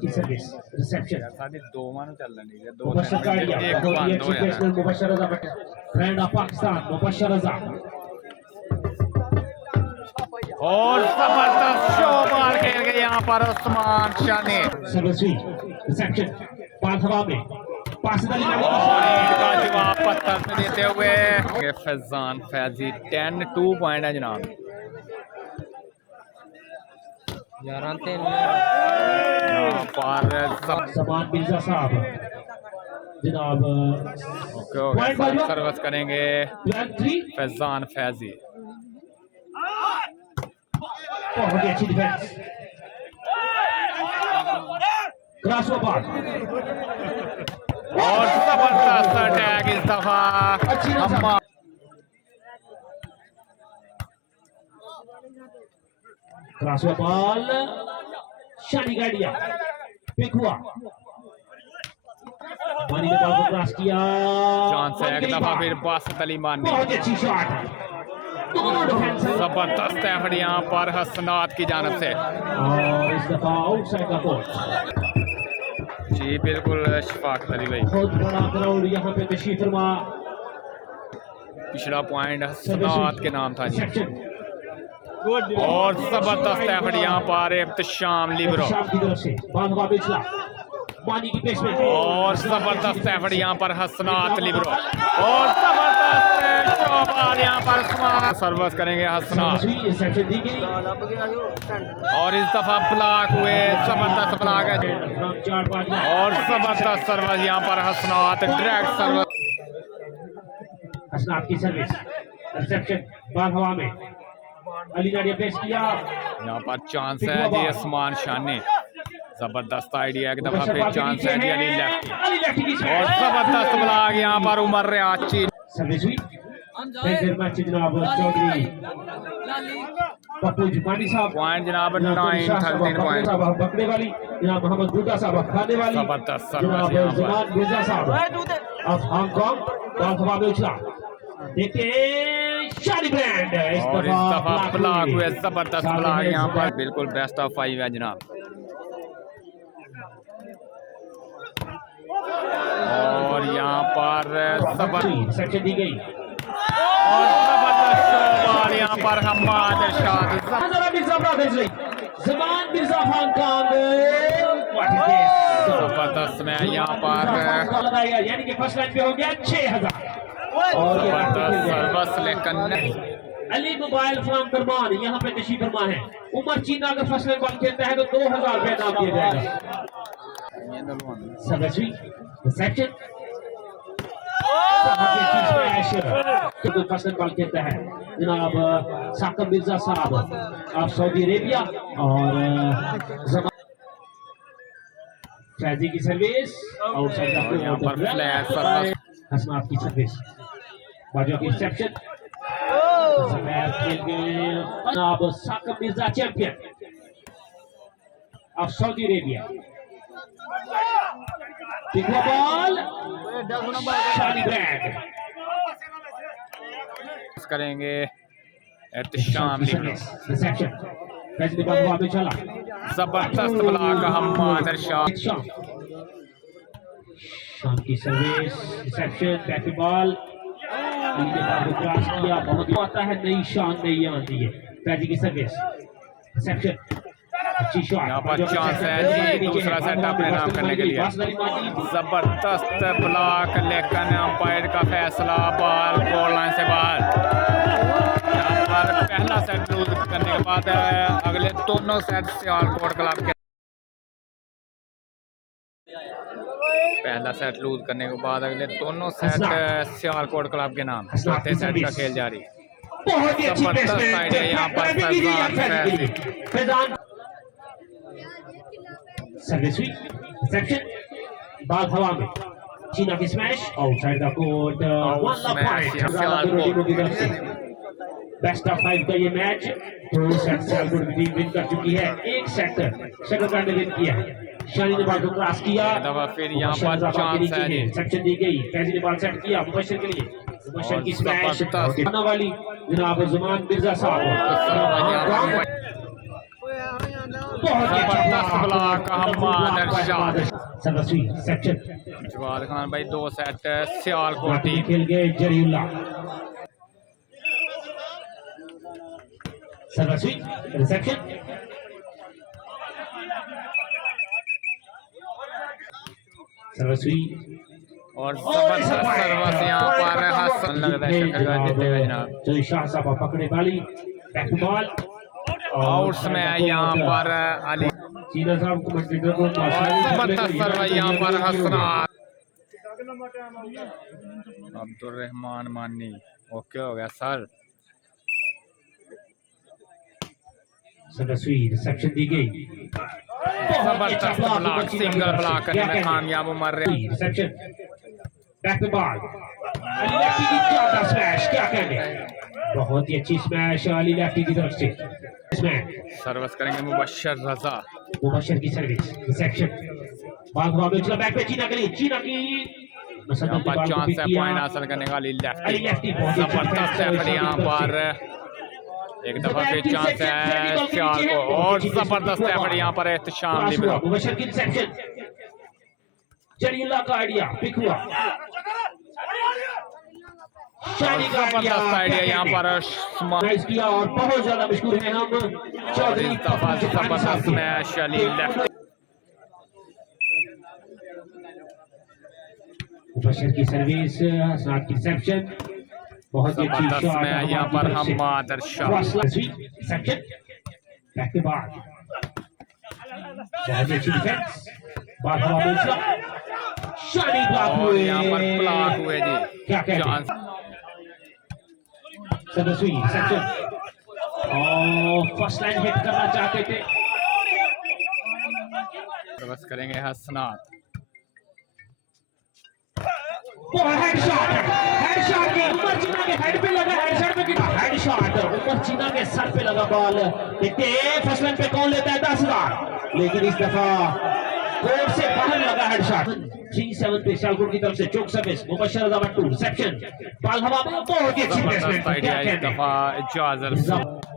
की सर्विस रिसेप्शन साडी दो मानो चल रही है दो मुबशर गाड़ियां एक बंद हो गया मुबशर रज़ा फ्रेंड ऑफ पाकिस्तान मुबशर रज़ा और जबरदस्त शो मार खेल गए यहाँ पर उस्मान शानी सर्वस्वी रिसेप्शन पास हवा में पास और इनका जवाब पत्थर में देते हुए फैजान फैजी 10-2 पॉइंट है जनाब यहाँ पर समान मिर्जा साहब जनाब सर्विस करेंगे फैजान फैजी बहुत अच्छी डिफेंस क्रॉस ओवर और जबरदस्त अटैक इस दफा क्रॉस बॉल शानी गाड़िया पिक हुआ मानी ने बॉल को क्रॉस किया, चांस है एक दफा फिर बासत अली मानी। बहुत अच्छी शॉट, दोनों डिफेंसर जबरदस्त एफर्ट यहाँ पर हसनात की जानब से, और इस दफा आउटसाइड का कोर्ट। जी बिल्कुल शफाकत अली भाई। बहुत बड़ा ग्राउंड यहाँ पे तशरीफ फरमा। पिछला पॉइंट हसनात के नाम था जी। सेक्शन और जबरदस्त एफर्ट यहाँ पर इब्तिशाम लिब्रो, शाम की तरफ से बाल हवा पिछला, पानी की पेश में और जबरदस्त एफर्ट यहाँ पर हसनात लिब्रो, और जबरदस्त शॉट यहाँ पर हसनात सर्विस करेंगे हसनात, सेक्शन दी गई और इस दफा ब्लॉक हुए, जबरदस्त ब्लॉक है और जबरदस्त सर्विस यहाँ पर हसनात, डायरेक्ट सर्विस। हसनात की सर्विस, रिसेप्शन बाल हवा में, अली नाडिया पेश किया, यहाँ पर चांस है जी उस्मान शानी, जबरदस्त आइडिया, एक दफा फिर चांस है जी अली लेफ्टी, और जबरदस्त ब्लॉक यहाँ पर उमर रियाची। सर्विस हुई मैच जनाब चौधरी पप्पू जुबानी साहब, पॉइंट जनाब 9-13 पॉइंट। साहब बकरे वाली, जनाब मोहम्मद गुड्डा साहब खाने वाली, जबरदस्त जनाब सर्विस यहाँ जमान पर, मिर्जा साहब ऑफ हांगकांग, बाल हवा में उछला, देखते हैं शानी ब्रांड, और इस दफा ब्लॉक हुए, जबरदस्त ब्लॉक यहाँ पर, बिल्कुल बेस्ट ऑफ 5 है जनाब। और यहाँ पर जबरदस्त सेक्शन दी गई, और जबरदस्त शॉट यहाँ पर Hammad Irshad, Mirza brothers Zaman Mirza Hong Kong, what is this, जबरदस्त में यहाँ पर लगाया, यानी कि फर्स्ट लाइन पे हो गया 6000, और ये जबरदस्त सर्विस लेकिन अली मोबाइल फ्रॉम करमान यहाँ पे तशरीफ फरमा है। उमर चीना अगर फर्स्ट लाइन बॉल खेलता है तो 2000 रुपए नाम दिया जाएगा। सर्विस रिसेप्शन तो फर्स्ट लाइन बॉल खेलता है जनाब साकिब मिर्जा साहब ऑफ सऊदी अरेबिया, और फैजी की सर्विस आउटसाइड यहाँ पर फ्लैट सर्विस, हसनात की सर्विस, बाजू की रिसेप्शन खेल गए जनाब Saqib Mirza champion of Saudi Arabia, ball शानी ब्रांड करेंगे एहतिशाम लिब्रो, रिसेप्शन फैसले का हुआ चला, जबरदस्त ब्लॉक हम्माद इरशाद, शाम की सर्विस, रिसेप्शन बैक बॉल, इनके बाद क्रॉस किया, बहुत ही आता है, नई शान नई आती है, फैजी की सर्विस, रिसेप्शन अच्छी शॉट, यहाँ पर चांस है जी दूसरा सेट अपने नाम करने के लिए, जबरदस्त ब्लॉक लेकिन अंपायर का फैसला, बॉल गोल लाइन से बाहर। यहाँ पर पहला सेट लूज करने के बाद अगले दोनों सेट सियालकोट क्लब के, पहला सेट लूज करने के बाद अगले दोनों सेट सियालकोट क्लब के नाम, चौथे सेट का खेल जारी। जबरदस्त आइडिया यहाँ पर फैजान, सर्विस हुई, रिसेप्शन बाल हवा में, चीना की smash outside the court, best of 5 का ये मैच, 2 सेट सियालकोट की टीम विन कर चुकी है, एक सेट सेकंड ने विन किया है, शानी ने बॉल को क्रॉस किया, फिर यहाँ पर चांस है जी, सेक्शन दी गई, फैजी ने बॉल सेट किया मुबशिर के लिए, मुबशिर की स्मैश आने वाली जनाब जमान मिर्जा साहब, जबरदस्त ब्लॉक हम्माद इरशाद, सर्विस सेक्शन जवाद खान भाई 2 सेट सियालकोट टीम, खेल गए जरीउल्ला, सर्विस रिसेप्शन सर्विस और जबरदस्त सर्विस यहाँ पर हसन लगता है शक्कर जीतेगा जनाब, जो शाह साहब पकड़े वाली बैक बॉल, आउट्स में है यहाँ पर अली, चीना साहब कमेंटेटर को जबरदस्त सर्विस यहाँ पर हसनात, अब्दुल रहमान मानी, ओके हो गया सर, रिसेप्शन दी गई, जबरदस्त ब्लॉक, सिंगल ब्लॉक करने में कामयाब Umar reception back ball, Ali lefty की ज्यादा स्मैश, क्या कहने, बहुत ही अच्छी स्मैश अली लेफ्टी की तरफ से, इसमें सर्विस करेंगे मुबशर रजा, मुबशर की सर्विस, रिसेप्शन बाल हवा में उछला बैक पे चीना के लिए चीना की यहाँ पर चांस है पॉइंट हासिल करने का अली लेफ्टी जबरदस्त एफर्ट यहाँ पर एक दफा फिर चांस है चार को और जबरदस्त एफर्ट यहाँ पर एहतशाम लिबरो मुबशर की रिसेप्शन जलीला का आइडिया पिक हुआ जबरदस्त आइडिया यहाँ पर किया और बहुत ज्यादा मशहूर है हम चौधरी जबरदस्त मैच अली लेफ्ट मुबशर की सर्विस हसनात की रिसेप्शन बहुत ही अच्छी जबरदस्त शॉट मैच यहाँ पर हमाद अरशद रिसेप्शन बैक के बाद बहुत ही अच्छी डिफेंस बाल हवा में उछला शानी ब्लॉक और हुए यहाँ पर ब्लॉक हुए जी क्या कहते हैं सदस्वी रिसेप्शन और फर्स्ट लाइन हिट करना चाहते थे बस करेंगे हसनात वो हेडशॉट की उमर चीना के हेड पे लगा हेडशॉट पे किया हेडशॉट उमर चीना के सर पे लगा बॉल देखते हैं फर्स्ट लाइन पे कौन लेता है 10,000 लेकिन इस दफा कोर्ट से बाहर लगा हेडशॉट 3-7 पे शालकोट की तरफ से चौक सर्विस मुबशर रजा बट्टू रिसेप्शन बाल हवा में बहुत ही अच्छी प्लेसमेंट आइडिया इस दफा इजाजत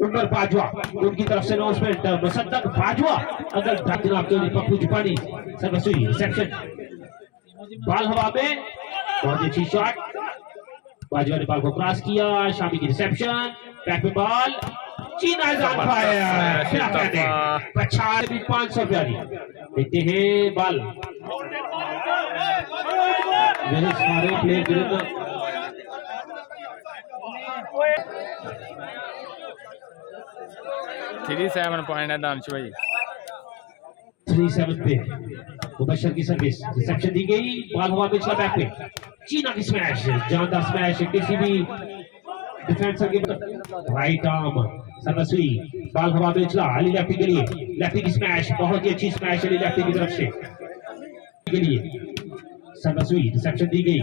उमर बाजवा उनकी तरफ से अनाउंसमेंट मुसद्दक बाजवा अगर जनाब तो पप्पू जुपानी सर्वसुई रिसेप्शन बाल हवा में बहुत अच्छी शॉट बाजवा ने बॉल को क्रॉस किया शामी की रिसेप्शन बैक पे बॉल चीना इज ऑन फायर क्या कहते हैं 500 रुपया दी देखते हैं बॉल मेरे सारे प्लेयर गिरना 3-7 पॉइंट है दानिश भाई 3-7 पे मुबशर की सर्विस रिसेप्शन दी गई बॉल हवा में चला बैक पे चीना की स्मैश जानदार स्मैश किसी भी डिफेंसर के राइट आर्म सर्वसुई बॉल हवा में चला अली लेफ्टी के लिए लेफ्टी की स्मैश बहुत ही अच्छी स्मैश अली लेफ्टी की तरफ से के लिए सर्वसुई रिसेप्शन दी गई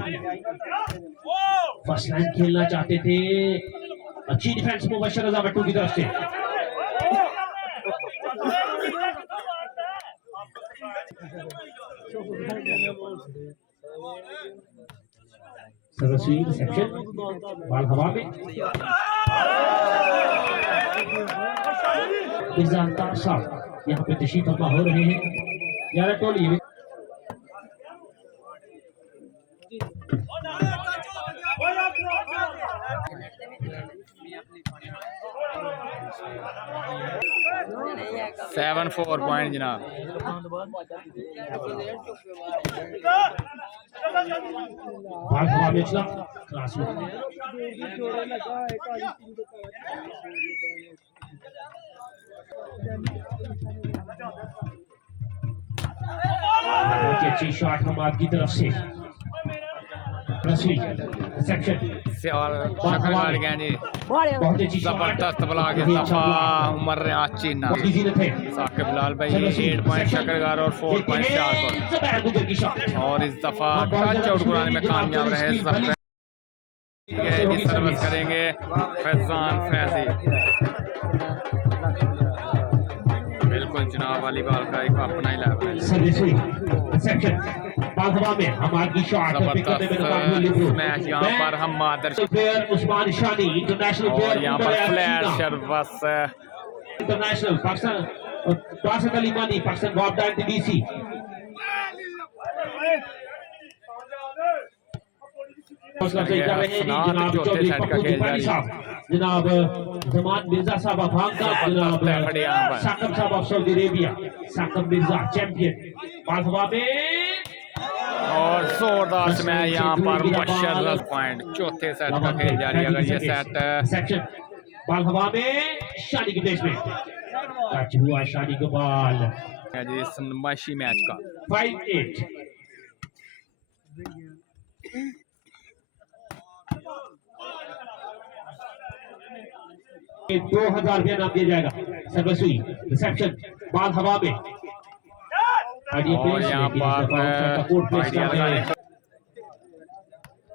फर्स्ट लाइन खेलना चाहते थे अच्छी डिफेंस मुबशर रजा बट्टू की तरफ से सर्वस्वी रिसेप्शन बॉल हवा में साहब यहाँ पे तशरीफ फरमा हो रहे हैं 11 टोली में सेवन 4 पॉइंट जनाब बॉल हवा में चला क्रॉस में बहुत ही अच्छी शॉट हमाद की तरफ से रिसेप्शन से और शक्ल मार गया जी बहुत अच्छी जबरदस्त ब्लॉक इस दफा उमर चीना साकिब लाल भाई 8 पॉइंट शक्करगार और 4 पॉइंट शाहकोट और इस दफा टच आउट कराने में कामयाब रहे सर्विस करेंगे फैजान फैजी बिल्कुल जनाब वाली बॉल का एक अपना ही लेवल है मैच यहाँ पर हम उस्मान शानी इंटरनेशनल और यहाँ पर flat service international Pakistan Ali मानी पाकिस्तान बॉब डीसी जनाब जमान मिर्जा साहब जनाब साकब साहब of Saudi Arabia Saqib Mirza champion ball में और जोरदार मैच यहाँ पर मुबशर पॉइंट चौथे सेट का खेल जारी है अगर ये सेट बॉल हवा में शानी की प्लेसमेंट टच हुआ शानी का बॉल जी इस मशी मैच का 5-8 2,000 रुपया नाम दिया जाएगा सर्वसुई रिसेप्शन बॉल हवा में और यहाँ पर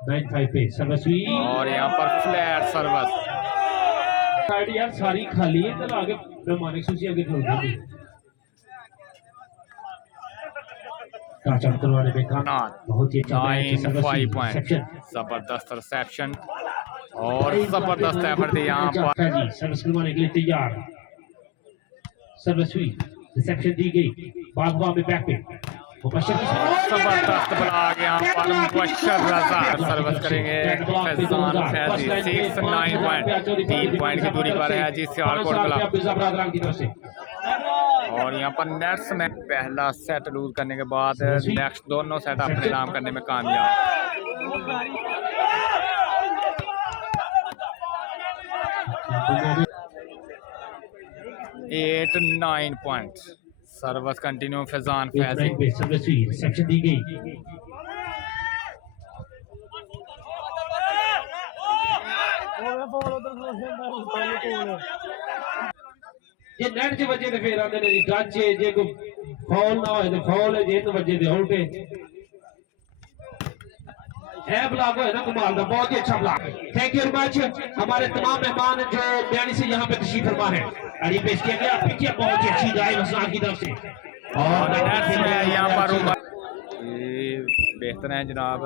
9-5 पे सर्वसुई और यहाँ पर फ्लैट सर्विस यार सारी खाली है तो आगे मानिक सुसी आगे छोड़ देंगे टच आउट करवाने में कामयाब, बहुत ही अच्छा मैच, 9-5 पॉइंट। रिसेप्शन जबरदस्त रिसेप्शन और जबरदस्त एफर्ट है यहाँ पर। फैजी सर्विस करवाने के लिए तैयार, सर्विस हुई, रिसेप्शन दी गई, बाल हवा में बैक पे जबरदस्त ब्लॉक यहाँ पर मुबशर रजा सर्विस करेंगे फैजान फैजी 6-9 पॉइंट, 3 पॉइंट की दूरी पर है जी सियालकोट क्लब। और यहाँ पर नेट्स में पहला सेट लूज करने के बाद नेक्स्ट दोनों सेट अपने नाम करने में कामयाब। 8-9 point, service continue Faizan Faizi. Service हुई, रिसेप्शन दी गई, ये नेट च बजे ते फिर आंदे ने जी टच है, जे कोई फाउल ना होए ते फाउल है, जे तो बजे ते आउट है। ब्लॉक है ना कमाल का, बहुत ही अच्छा block. Thank you very much हमारे तमाम मेहमान जो बयानी से यहाँ पे तशरीफ फरमा है। अड़ी पेश किया गया, पिकिया बहुत ही अच्छी ड्राइव हसन की तरफ से, और यहाँ पर बेहतर है जनाब।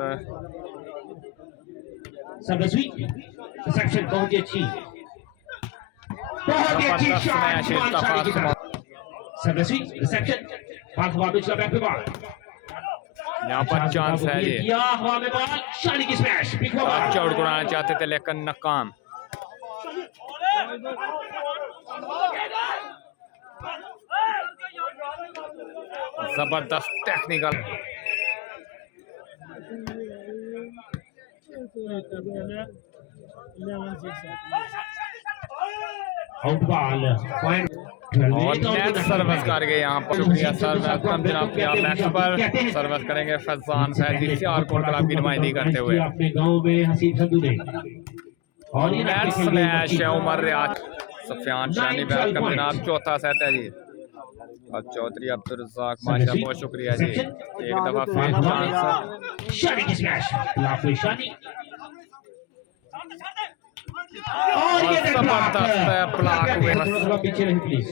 सर्विस हुई, रिसेप्शन बहुत ही अच्छी, बहुत ही अच्छी शॉट, सर्विस हुई, रिसेप्शन पास हवा में चला बैक पे बॉल, यहाँ पर चांस है ये, हवा में बॉल, शानी की स्मैश, चौड़ कराना चाहते थे लेकिन नाकाम। जबरदस्त टेक्निकल, आउट बॉल पॉइंट, और नेट सर्विस कर गए यहाँ पर। शुक्रिया सर, वेलकम जनाब मैच पर। सर्विस करेंगे फैजान फैजी सियालकोट क्लब की नुमाइंदगी करते हुए। अपने गांव में हसीब संधू ने, और नेट स्मैश है उमर रियाज सफियान शानी, वेलकम जनाब। चौथा सेट है जी, और चौधरी अब्दुल रज़ाक माशा, बहुत शुक्रिया जी। एक दफा फिर चांस, शानी की स्मैश, लाफी शानी, और ये जबरदस्त ब्लॉक हुए। थोड़ा पीछे रहिए प्लीज।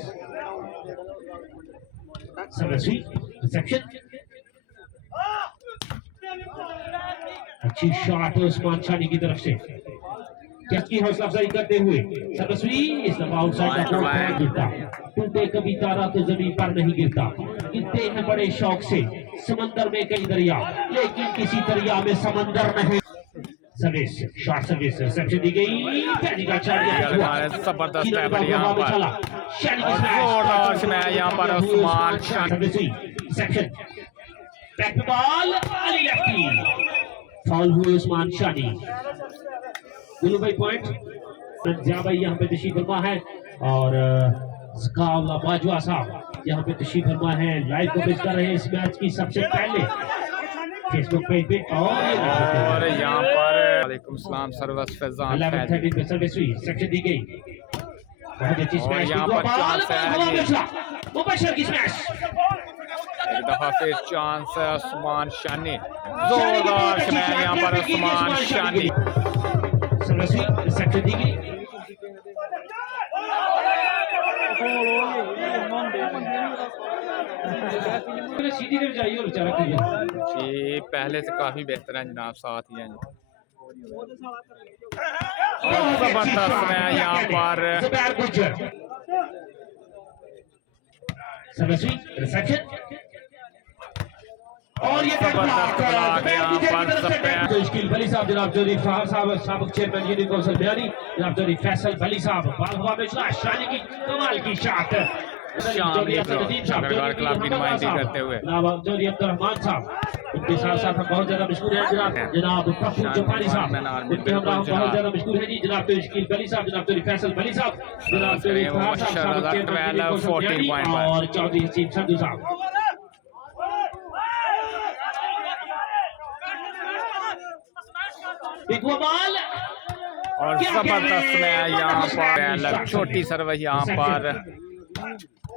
सर्विस हुई, रिसेप्शन, अच्छी शॉट उस्मान शानी की तरफ से, की हौसला अफजाई करते हुए सर्विस हुई, इस दफा आउटसाइड का बॉल गिरता, टूटे कभी तारा तो जमीन पर नहीं गिरता, गिरते हैं बड़े शौक से समंदर में कई दरिया, लेकिन किसी दरिया में समंदर नहीं। सर्विस, शॉर्ट सर्विस, रिसेप्शन दी गई, फैजी का जबरदस्त है यहाँ पर, और स्मैश यहाँ पर उस्मान शानी। सर्विस हुई, reception, back ball, Ali lefty, foul हुए उस्मान शानी, गुलू भाई पॉइंट, जहाँ भाई यहाँ पे तशरीफ फरमा है, और स्काउला बाजवा साहब यहाँ पे तशरीफ फरमा है, लाइव कवरेज कर रहे हैं इस मैच की सबसे पहले फेसबुक पेज पे। और यहाँ पर वालेकुम सलाम सर्विस फैजान फैजी, 11:30 पे सर्विस हुई, सेक्शन दी गई, बहुत अच्छी स्मैश, यहाँ पर चांस है मुबशर की स्मैश, एक दफा फिर चांस है उस्मान शानी, जोरदार स्मैश यहाँ पर उस्मान शानी। सर्विस हुई, सेक्शन दी गई, सीधी तरफ जाइए और बेचारा जी पहले से काफी बेहतर है जनाब, साथ ही हैं जी। जबरदस्त है यहाँ पर, सर्विस हुई, रिसेप्शन, और ये जबरदस्त ब्लॉक यहाँ पर। जो इश्किल भली साहब, जनाब जोरी फाहर साहब, साबिक चेयरमैन यूनियन काउंसिल बयानी, जनाब जोरी फैसल भली साहब, बाल हवा में चला, शानी की कमाल की शॉट, नगरगार क्लब की नुमाइंदगी करते हुए जनाब जोरी अब्दुर्रहमान साहब, उनके साथ साथ हम बहुत ज्यादा मशहूर है जनाब पप्पू चौपानी साहब, उनके हम बहुत ज्यादा मशहूर है जी, जनाब जोरी इश्किल भली साहब, जनाब जोरी फैसल भली साहब, जनाब जोरी फाहर साहब, साबिक चेयरमैन यूनियन काउंसिल बयानी, और चौधरी हसीब संधू साहब। और जबरदस्त में यहाँ पर छोटी सर्विस यहाँ पर,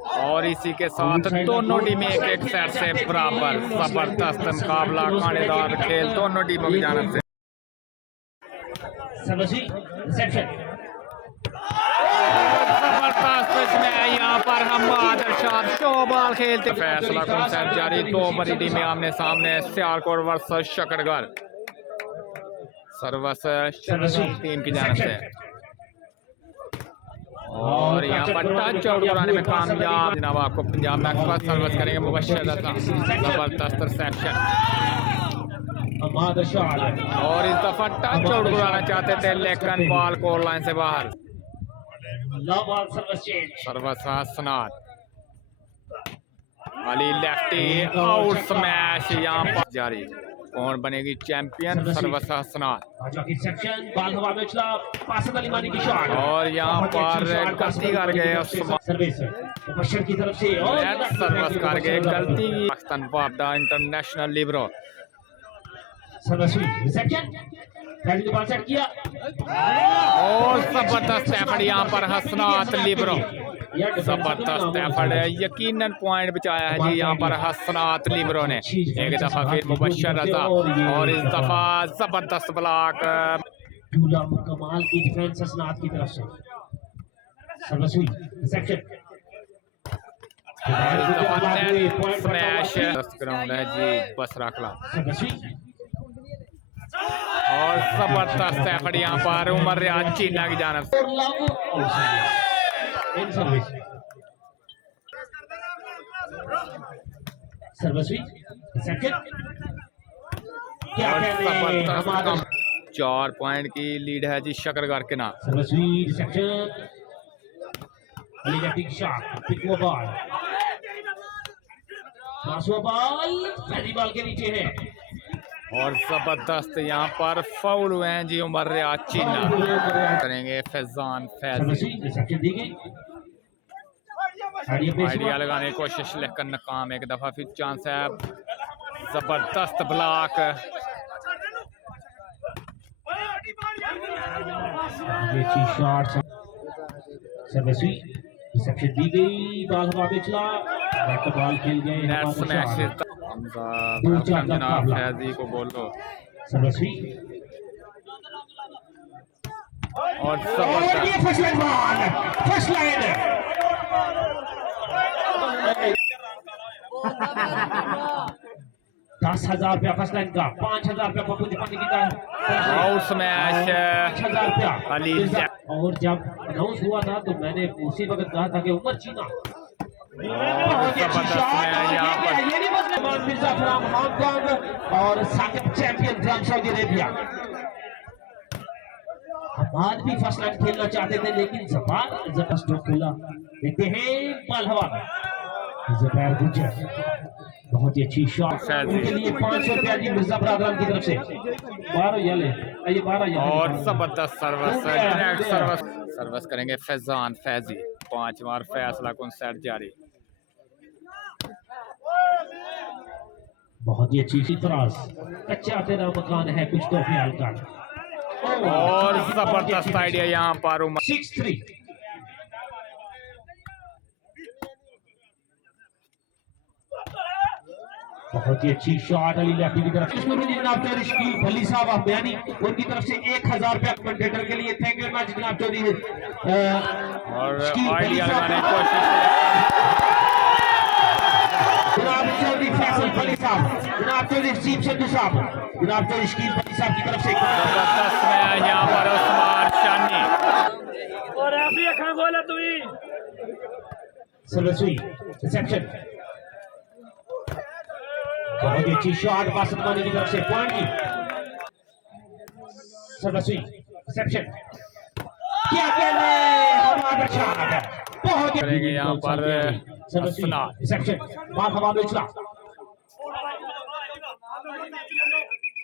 और इसी के साथ दोनों टीमें एक एक सेट से बराबर। जबरदस्त मुकाबला, खानेदार खेल दोनों टीमों की जानब से। जबरदस्त में यहाँ पर हम शो बाल खेलते फैसला कॉन्सेप्ट जारी। दो बड़ी टीमें आमने सामने, Sialkot versus Shakargarh. Service team की जानिब से और यहाँ पर टच आउट कराने में कामयाब। जनाब आपको पंजाब मैक्स पर सर्विस करेंगे मुबशर रजा। जबरदस्त रिसेप्शन और इस दफा टच आउट कराना चाहते थे लेकिन बॉल कोर लाइन से बाहर। सर्विस हसनात अली लेफ्टी आउट स्मैश यहाँ पर जारी। कौन बनेगी चैंपियन? सर्विस हसनात और यहाँ पर गलती कर गए की तरफ से सर्विस कर गए गलती। पाकिस्तान वापदा इंटरनेशनल लिब्रो और जबरदस्त एफर्ट यहाँ पर हसनात लिब्रो। जबरदस्त एफर्ट है, यकीनन पॉइंट बचाया है जी यहाँ पर हसनात लिब्रो ने। एक दफा फिर मुबशर रजा और इस दफा जबरदस्त ब्लॉक। कमाल की डिफेंस हसनात की तरफ से। स्मैश ग्राउंड है जी बसरा क्लब और जबरदस्त एफर्ट यहाँ पर उमर रियाज चीना की जानिब से। जबरदस्त 4 पॉइंट की लीड है जी शकरगढ़ के नाम। बॉल के नीचे है और जबरदस्त यहाँ पर फाउल हुए हैं जी उमर रियाज चीना। करेंगे फैजान फैजी। आइडिया लगाने की कोशिश लेकर नाकाम। एक दफा फिर चांस है। जबरदस्त ब्लॉक रिसेप्शन दी गई। बॉल हवा में चला, बॉल खेल गए जनाब फैजी को बोलो। और फर्स्ट लाइन 10,000 रुपया फर्स्ट लाइन का, 5,000 रुपया पप्पू दीपानी की का आउट स्मैश 5,000 रुपया। अली। और जब अनाउंस हुआ था तो मैंने उसी वक्त कहा था कि उमर चीना मिर्जा फ्रॉम हांगकांग और Saqib champion from Saudi Arabia. Hammad भी फर्स्ट लाइन खेलना चाहते थे लेकिन जबान जबरदस्त खेला। देखते हैं बाल हवा में ज़ुबैर गुज्जर, बहुत ही अच्छी शॉट उनके लिए 500 रुपया जी मिर्जा ब्रादरान की तरफ से। 12 ये 12 और जबरदस्त सर्विस करेंगे फैजान फैजी। 5 बार फैसला कॉन्सेप्ट जारी। बहुत ही अच्छी तरह कच्चा तेरा मकान है कुछ तो ख्याल कर। और जबरदस्त आइडिया यहाँ पर 6-3। बहुत ही अच्छी शॉट अली लेफ्टी की तरफ। जनाब चौधरी शकील भली साहब आप बयानी उनकी तरफ से 1,000 रुपया कमेंटेटर के लिए। थैंक यू मच जनाब चौधरी। और आइडिया लगाने की कोशिश जनाब चौधरी फैसल भली साहब, जनाब चौधरी सीप संधू साहब, जनाब चौधरी शकील भली साहब की तरफ से जबरदस्त मैच यहाँ पर उस्मान शानी और अभी अखा गोला तू ही सर्विस रिसेप्शन। बहुत ही अच्छी शॉट बासत मानी की तरफ से पॉइंट की। सर्विस रिसेप्शन क्या कहने हमारा शॉट बहुत ही करेंगे यहाँ पर रिसेप्शन। बात हवा में चला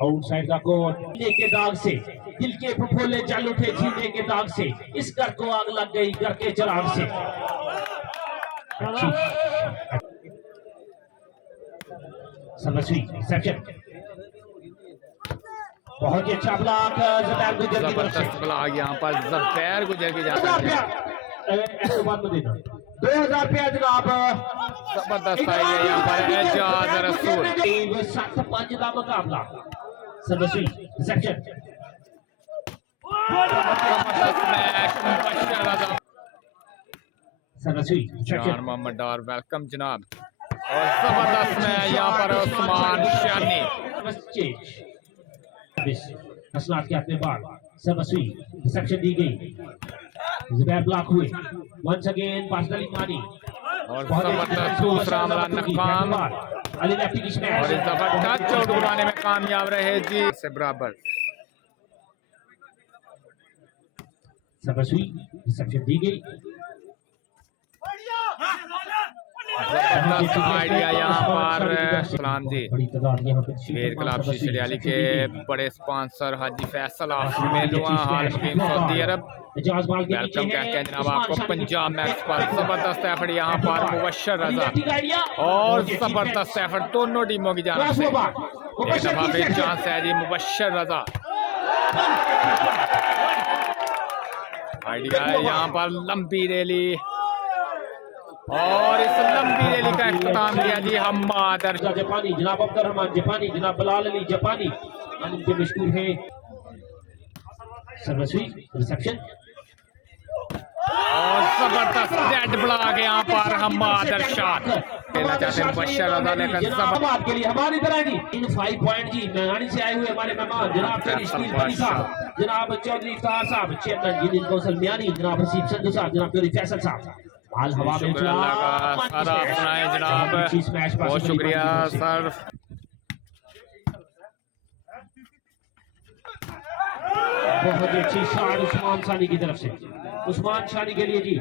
आउटसाइड का कोड के दाग से दिल के फफोले जल उठे जीने के दाग से। इस घर को आग लग गई घर के चिराग से। रिसेप्शन बहुत ही अच्छा ब्लॉक ज़ुबैर गुजर की तरफ से। ब्लॉक यहाँ पर ज़ुबैर गुजर की जाता है। 2,000 रुपया जनाब। जबरदस्त आइडिया यहाँ पर एजाज रसूल। 7-5 का मुकाबला। सर्विस रिसेप्शन जान मोहम्मद डार वेलकम जनाब। और जबरदस्त है यहाँ पर उस्मान शानी। हसनात के हाथ में बाल सबसवी रिसेप्शन दी गई, जुबैर ब्लॉक हुए, वंस अगेन पार्सनली मानी और जबरदस्त दूसरा हमला नाकाम अली लेफ्टी की स्मैश और इस दफा टच आउट बुलाने में कामयाब रहे जी से बराबर। सबसवी रिसेप्शन दी गई, जबरदस्त आइडिया यहाँ पर सलाम जी। बड़ी तादाद यहाँ पे शेर क्लब शीशरियाली के बड़े स्पॉन्सर हाजी फैसल मेलुआ हाल सऊदी अरब वेलकम कहते हैं जनाब आपको पंजाब मैक्स पर। जबरदस्त एफर्ट यहाँ पर मुबशर रजा और जबरदस्त एफर्ट दोनों टीमों की जानिब से। एक दफा फिर चांस है जी मुबशर रजा। आइडिया यहाँ पर लंबी रैली और इस लंबी रैली का इख्तिताम किया जी हम्माद जापानी जनाब अब्दुल रहमान जापानी, जनाब बिलाल अली जापानी के मशहूर हैं। सर्वस्वी रिसेप्शन और जबरदस्त डेड ब्लॉक यहाँ पर हम्माद अरशाद खेलना चाहते हैं मुबशर रजा लेकिन जबरदस्त के लिए हमारी तरह जी इन 5 पॉइंट जी मैदानी से आए हुए हमारे मेहमान जनाब साहब, जनाब चौधरी इफ्तार साहब, चेयरमैन यूनियन कौंसिल म्यानी, जनाब हसीब संधू साहब, जनाब चौधरी फैसल साहब। हाल हवा में शुक्र अल्लाह का सारा सुनाए जनाब, बहुत शुक्रिया सर। बहुत अच्छी शॉट उस्मान शानी की तरफ से, उस्मान शानी के लिए जी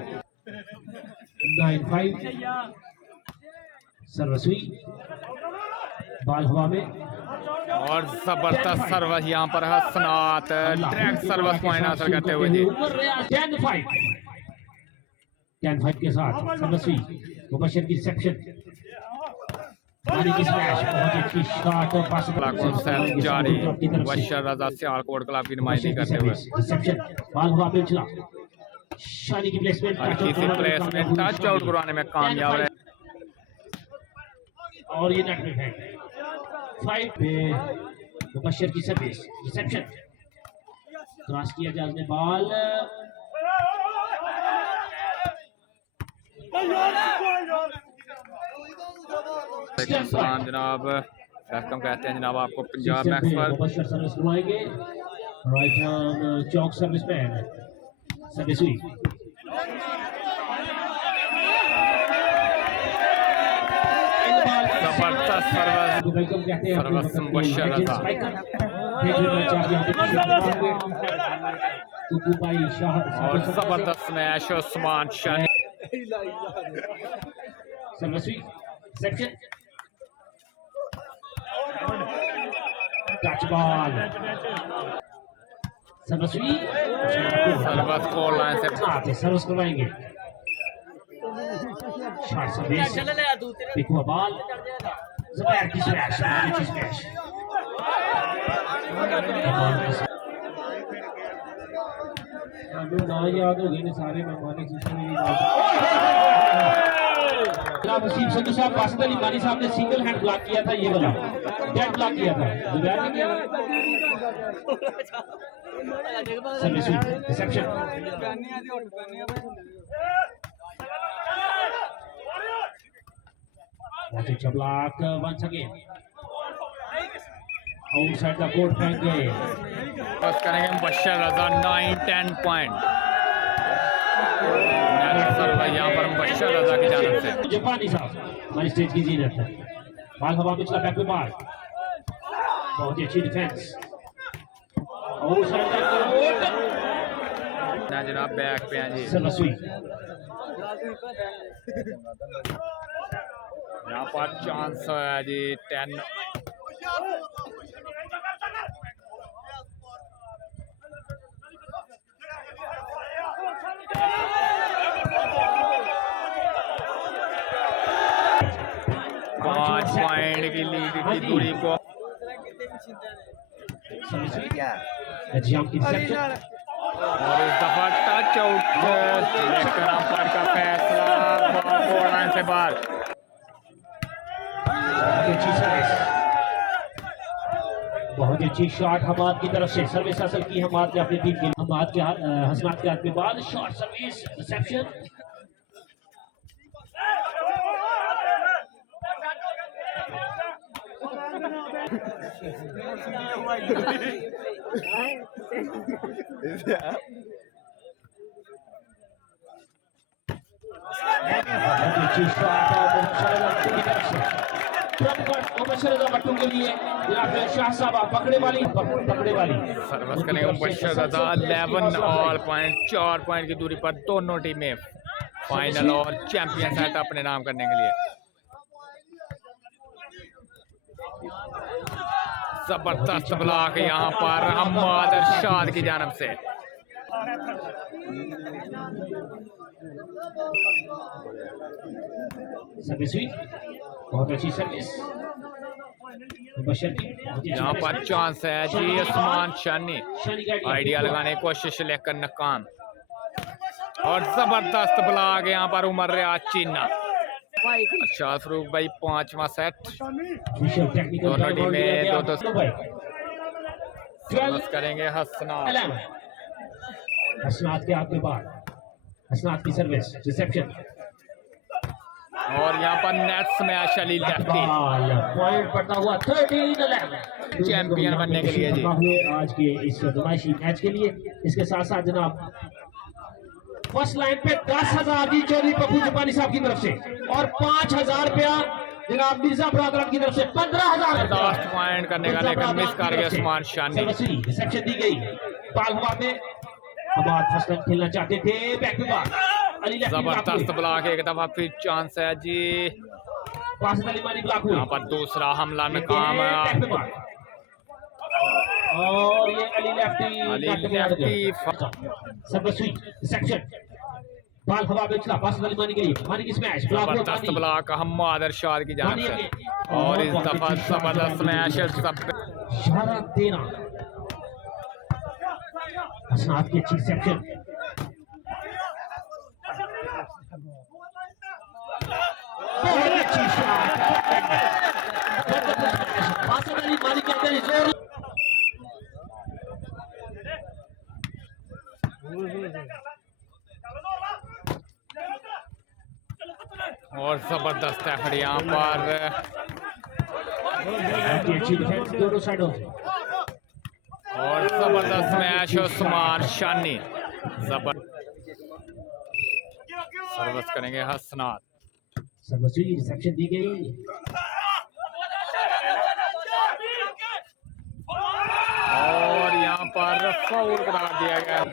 9-5 सर्वस्वी बाल हवा में और जबरदस्त सर्विस यहाँ पर हसनात डायरेक्ट सर्विस पॉइंट हासिल करते हुए जी 10-5 के साथ सर्वस्वी मुबशर की रिसेप्शन की स्मैश, बहुत अच्छी शॉट और पास जारी मुबशर रजा सियालकोट क्लब की नुमाइंदगी करते हुए रिसेप्शन बाल हवा में उछला, शानी की प्लेसमेंट टच आउट करवाने में कामयाब है और ये नेट में है 5 पे मुबशर की सर्विस रिसेप्शन क्रॉस किया जाल में बाल सलाम जनाब, वेलकम कहते हैं जनाब आपको पंजाब मैक्स पर। मुबशर सर्विस करवाएंगे, राइट आर्म चौक सर्विस मैन सर्विस हुई, जबरदस्त सर्विस वेलकम कहते हैं सर्विस मुबशर रजा और जबरदस्त मैच उस्मान शानी सर्वस्वी सेक्शन टच बॉल सर्वस्वी सर्विस गोल लाइन से सर्विस करवाएंगे, शॉट सर्विस पिकुआ बॉल जुबैर की स्मैश, अच्छी स्मैश ना याद हो गए सारे मेहमान वसीम संधू साहब, वासिद अली मानी साहब ने सिंगल हैंड ब्लॉक किया था, ये वाला डेड ब्लॉक किया था, जुबैर ने किया सर्विस रिसेप्शन अच्छा block once again outside the court फेंक गए, बस करेंगे मुबशर रजा 9-10 पॉइंट यहाँ पर मुबशर रजा की जानिब से। जापानी साहब हमारी स्टेज की जीनत है, बाल हवा में चला बैक पे बाल, बहुत ही अच्छी डिफेंस ना जनाब बैक पे हैं जी सर्वस्वी यहाँ पर चांस है जी 10 5 पॉइंट की लीड की दूरी को और इस दफा टच आउट लेकर अंपायर का फैसला बॉल लाइन से बाहर। बहुत अच्छी शॉट हमाद की तरफ से, सर्विस हासिल की हमाद ने अपनी टीम के, हमाद के हसनात के हाथ में बाद शॉट सर्विस रिसेप्शन अच्छी शॉट मुबशर रजा बट्टू के लिए शाह साहब पकड़े वाली सर्विस करेंगे मुबशर रजा 11 ऑल पॉइंट 4 पॉइंट की दूरी पर दोनों टीमें फाइनल और चैंपियन सेट अपने नाम करने के लिए। जबरदस्त ब्लॉक यहाँ पर हम्माद अरशाद की जानब से। सर्विस हुई, बहुत अच्छी सर्विस यहाँ पर चांस है जी उस्मान शानी, आइडिया लगाने की कोशिश लेकर नाकाम। और जबरदस्त ब्लॉक यहाँ पर उमर रियाज चीना। अच्छा फरूक भाई 5वां सेट, दोनों टीमें दो सर्विस करेंगे हसनात। हसनात के आपके बाद हसनात की सर्विस रिसेप्शन और यहाँ पर नेट्स में अली लेफ्टी पॉइंट पड़ता हुआ 13-11 चैंपियन बनने के लिए जी। आज के इस नुमाइशी मैच के लिए इसके साथ साथ जनाब फर्स्ट लाइन पे 10,000 जी चौधरी पप्पू जापानी साहब की तरफ से और 5,000 रुपया जनाब मिर्जा बरादर की तरफ से 15,000 लास्ट पॉइंट करने का लेकर मिस कर गया उस्मान शानी। रिसेप्शन दी गई बाल हवा में हमाद फर्स्ट लाइन खेलना चाहते थे, बैक टू बैक जबरदस्त ब्लॉक, एक दफा फिर चांस है जी। यहाँ पर दूसरा हमला में काम और ये अली लेफ्टी सेक्शन बाल हवा में चला पास वाली मानी के लिए, मानी की स्मैश जबरदस्त ब्लॉक हम्माद अरशाद की जानब से। और इस दफा जबरदस्त स्मैश इशारा देना हसनात की अच्छी सेक्शन बहुत अच्छी शॉट मानी के अंदर जोर और जबरदस्त एफर्ट यहाँ पर अच्छी डिफेंस दोनों साइडों से और जबरदस्त मैच उस्मान शानी। जबर सर्विस करेंगे हसनात। सर्विस रिसेप्शन दी गई और यहाँ पर फाउल करार दिया गया।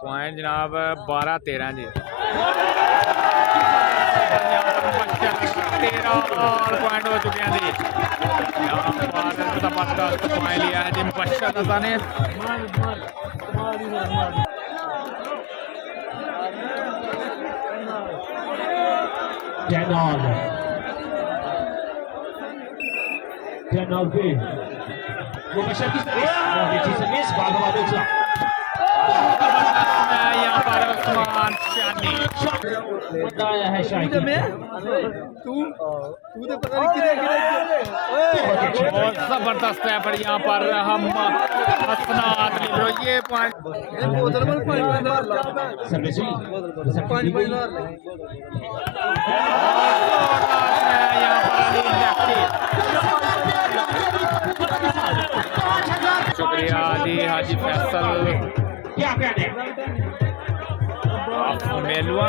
पॉइंट जनाब 12-13 जी। 13 और पॉइंट हो चुके हैं जी। यहाँ पर जबरदस्त पॉइंट लिया है जी मुबशर रजा ने। पे मुबशर की सर्विस बाल हवा में चला यहाँ पर उस्मान शानी बताया है शाही और जबरदस्त है पर यहाँ पर हम हसनात ये पॉइंट सर्विस शुक्रिया जी हाजी फैसल क्या कहने मेलवा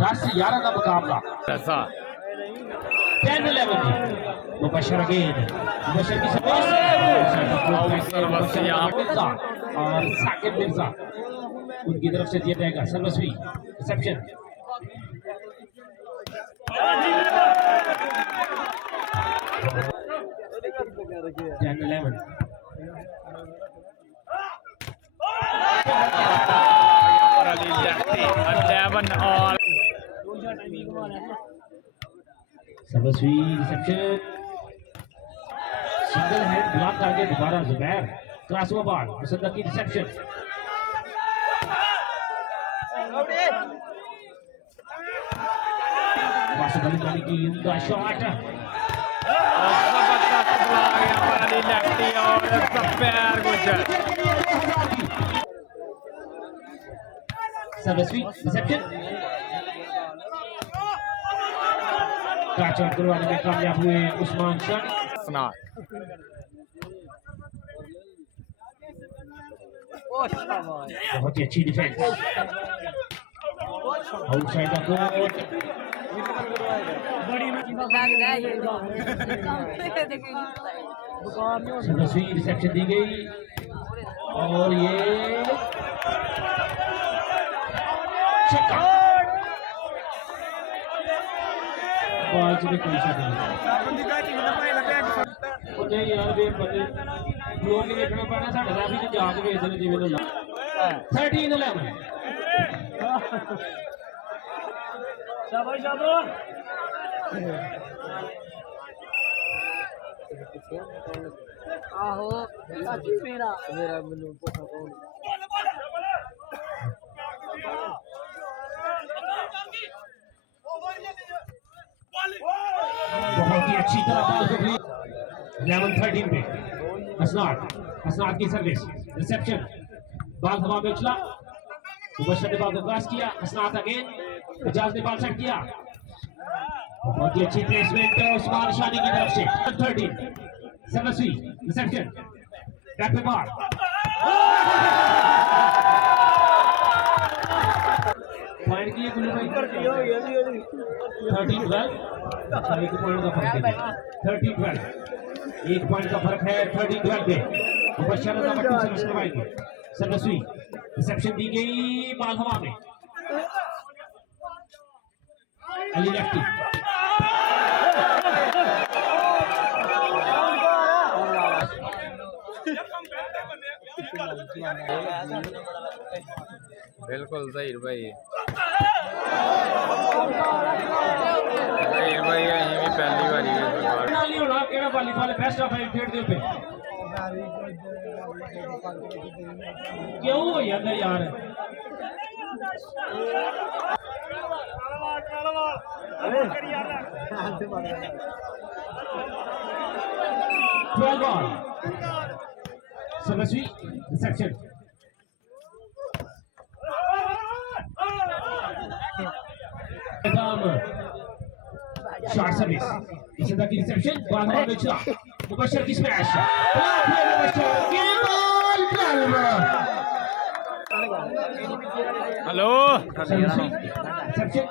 10-11 का मुकाबला ऐसा 10-11 मुबशर अगेन मुबशर की सर्विस और साकिब मिर्जा उनकी तरफ से दिया जाएगा सर्विस भी reception service reception single hand block करके दोबारा जुबैर क्रॉस ओवर बॉल मुसद्दक की रिसेप्शन वासुबली की उनका शॉट जबरदस्त ब्लॉक यहाँ पर अली लेफ्टी और जब्बार गुजर सर्वस्वी रिसेप्शन कैच आउट करवाने में कामयाब हुए उस्मान शानी। स्नार बहुत ही अच्छी डिफेंस आउटसाइड द कोर्ट। सर्वस्वी रिसेप्शन दी गई और ये छक्का। बॉल से कोई शॉट नहीं। नहीं यार वे बंदे लोग ही देखना पैना साडे दा भी ते जाके वेच देने जिवें दा 13-11 शाबाश शाबाश आहो मेरा मैनू पता कौन बहुत ही अच्छी तरह बॉल को 11-13 पे असनाद की सर्विस रिसेप्शन बॉल हवा में उछला मुबशर ने बॉल को क्रॉस किया असनाद अगेन इजाज ने बॉल सेट किया बहुत ही अच्छी प्लेसमेंट उस्मान शानी की तरफ से 13 सर्वस्वी रिसेप्शन बैक पे बॉल पॉइंट की गुल्लू भाई 13-12 अच्छा एक पॉइंट का फर्क है 13-12 एक पॉइंट का फर्क है 13-12 पे मुबशर रजा बट्टू सर्विस करवाएंगे सर्वस्वी रिसेप्शन दी गई बॉल हवा में अली लेफ्टी बिल्कुल ज़हीर भाई ज़हीर भाई यहीं भी पहली बारी नहीं होना केड़ा वॉलीबॉल बेस्ट ऑफ 8 दे पे क्यों हो जाता यार 12 बॉल सर्वस्वी रिसेप्शन शॉर्ट सर्विस इसी तरह की रिसेप्शन बॉल हवा में उछला मुबशर की स्मैश ब्लॉक है मुबशर ये बॉल हेलो सर्वस्वी रिसेप्शन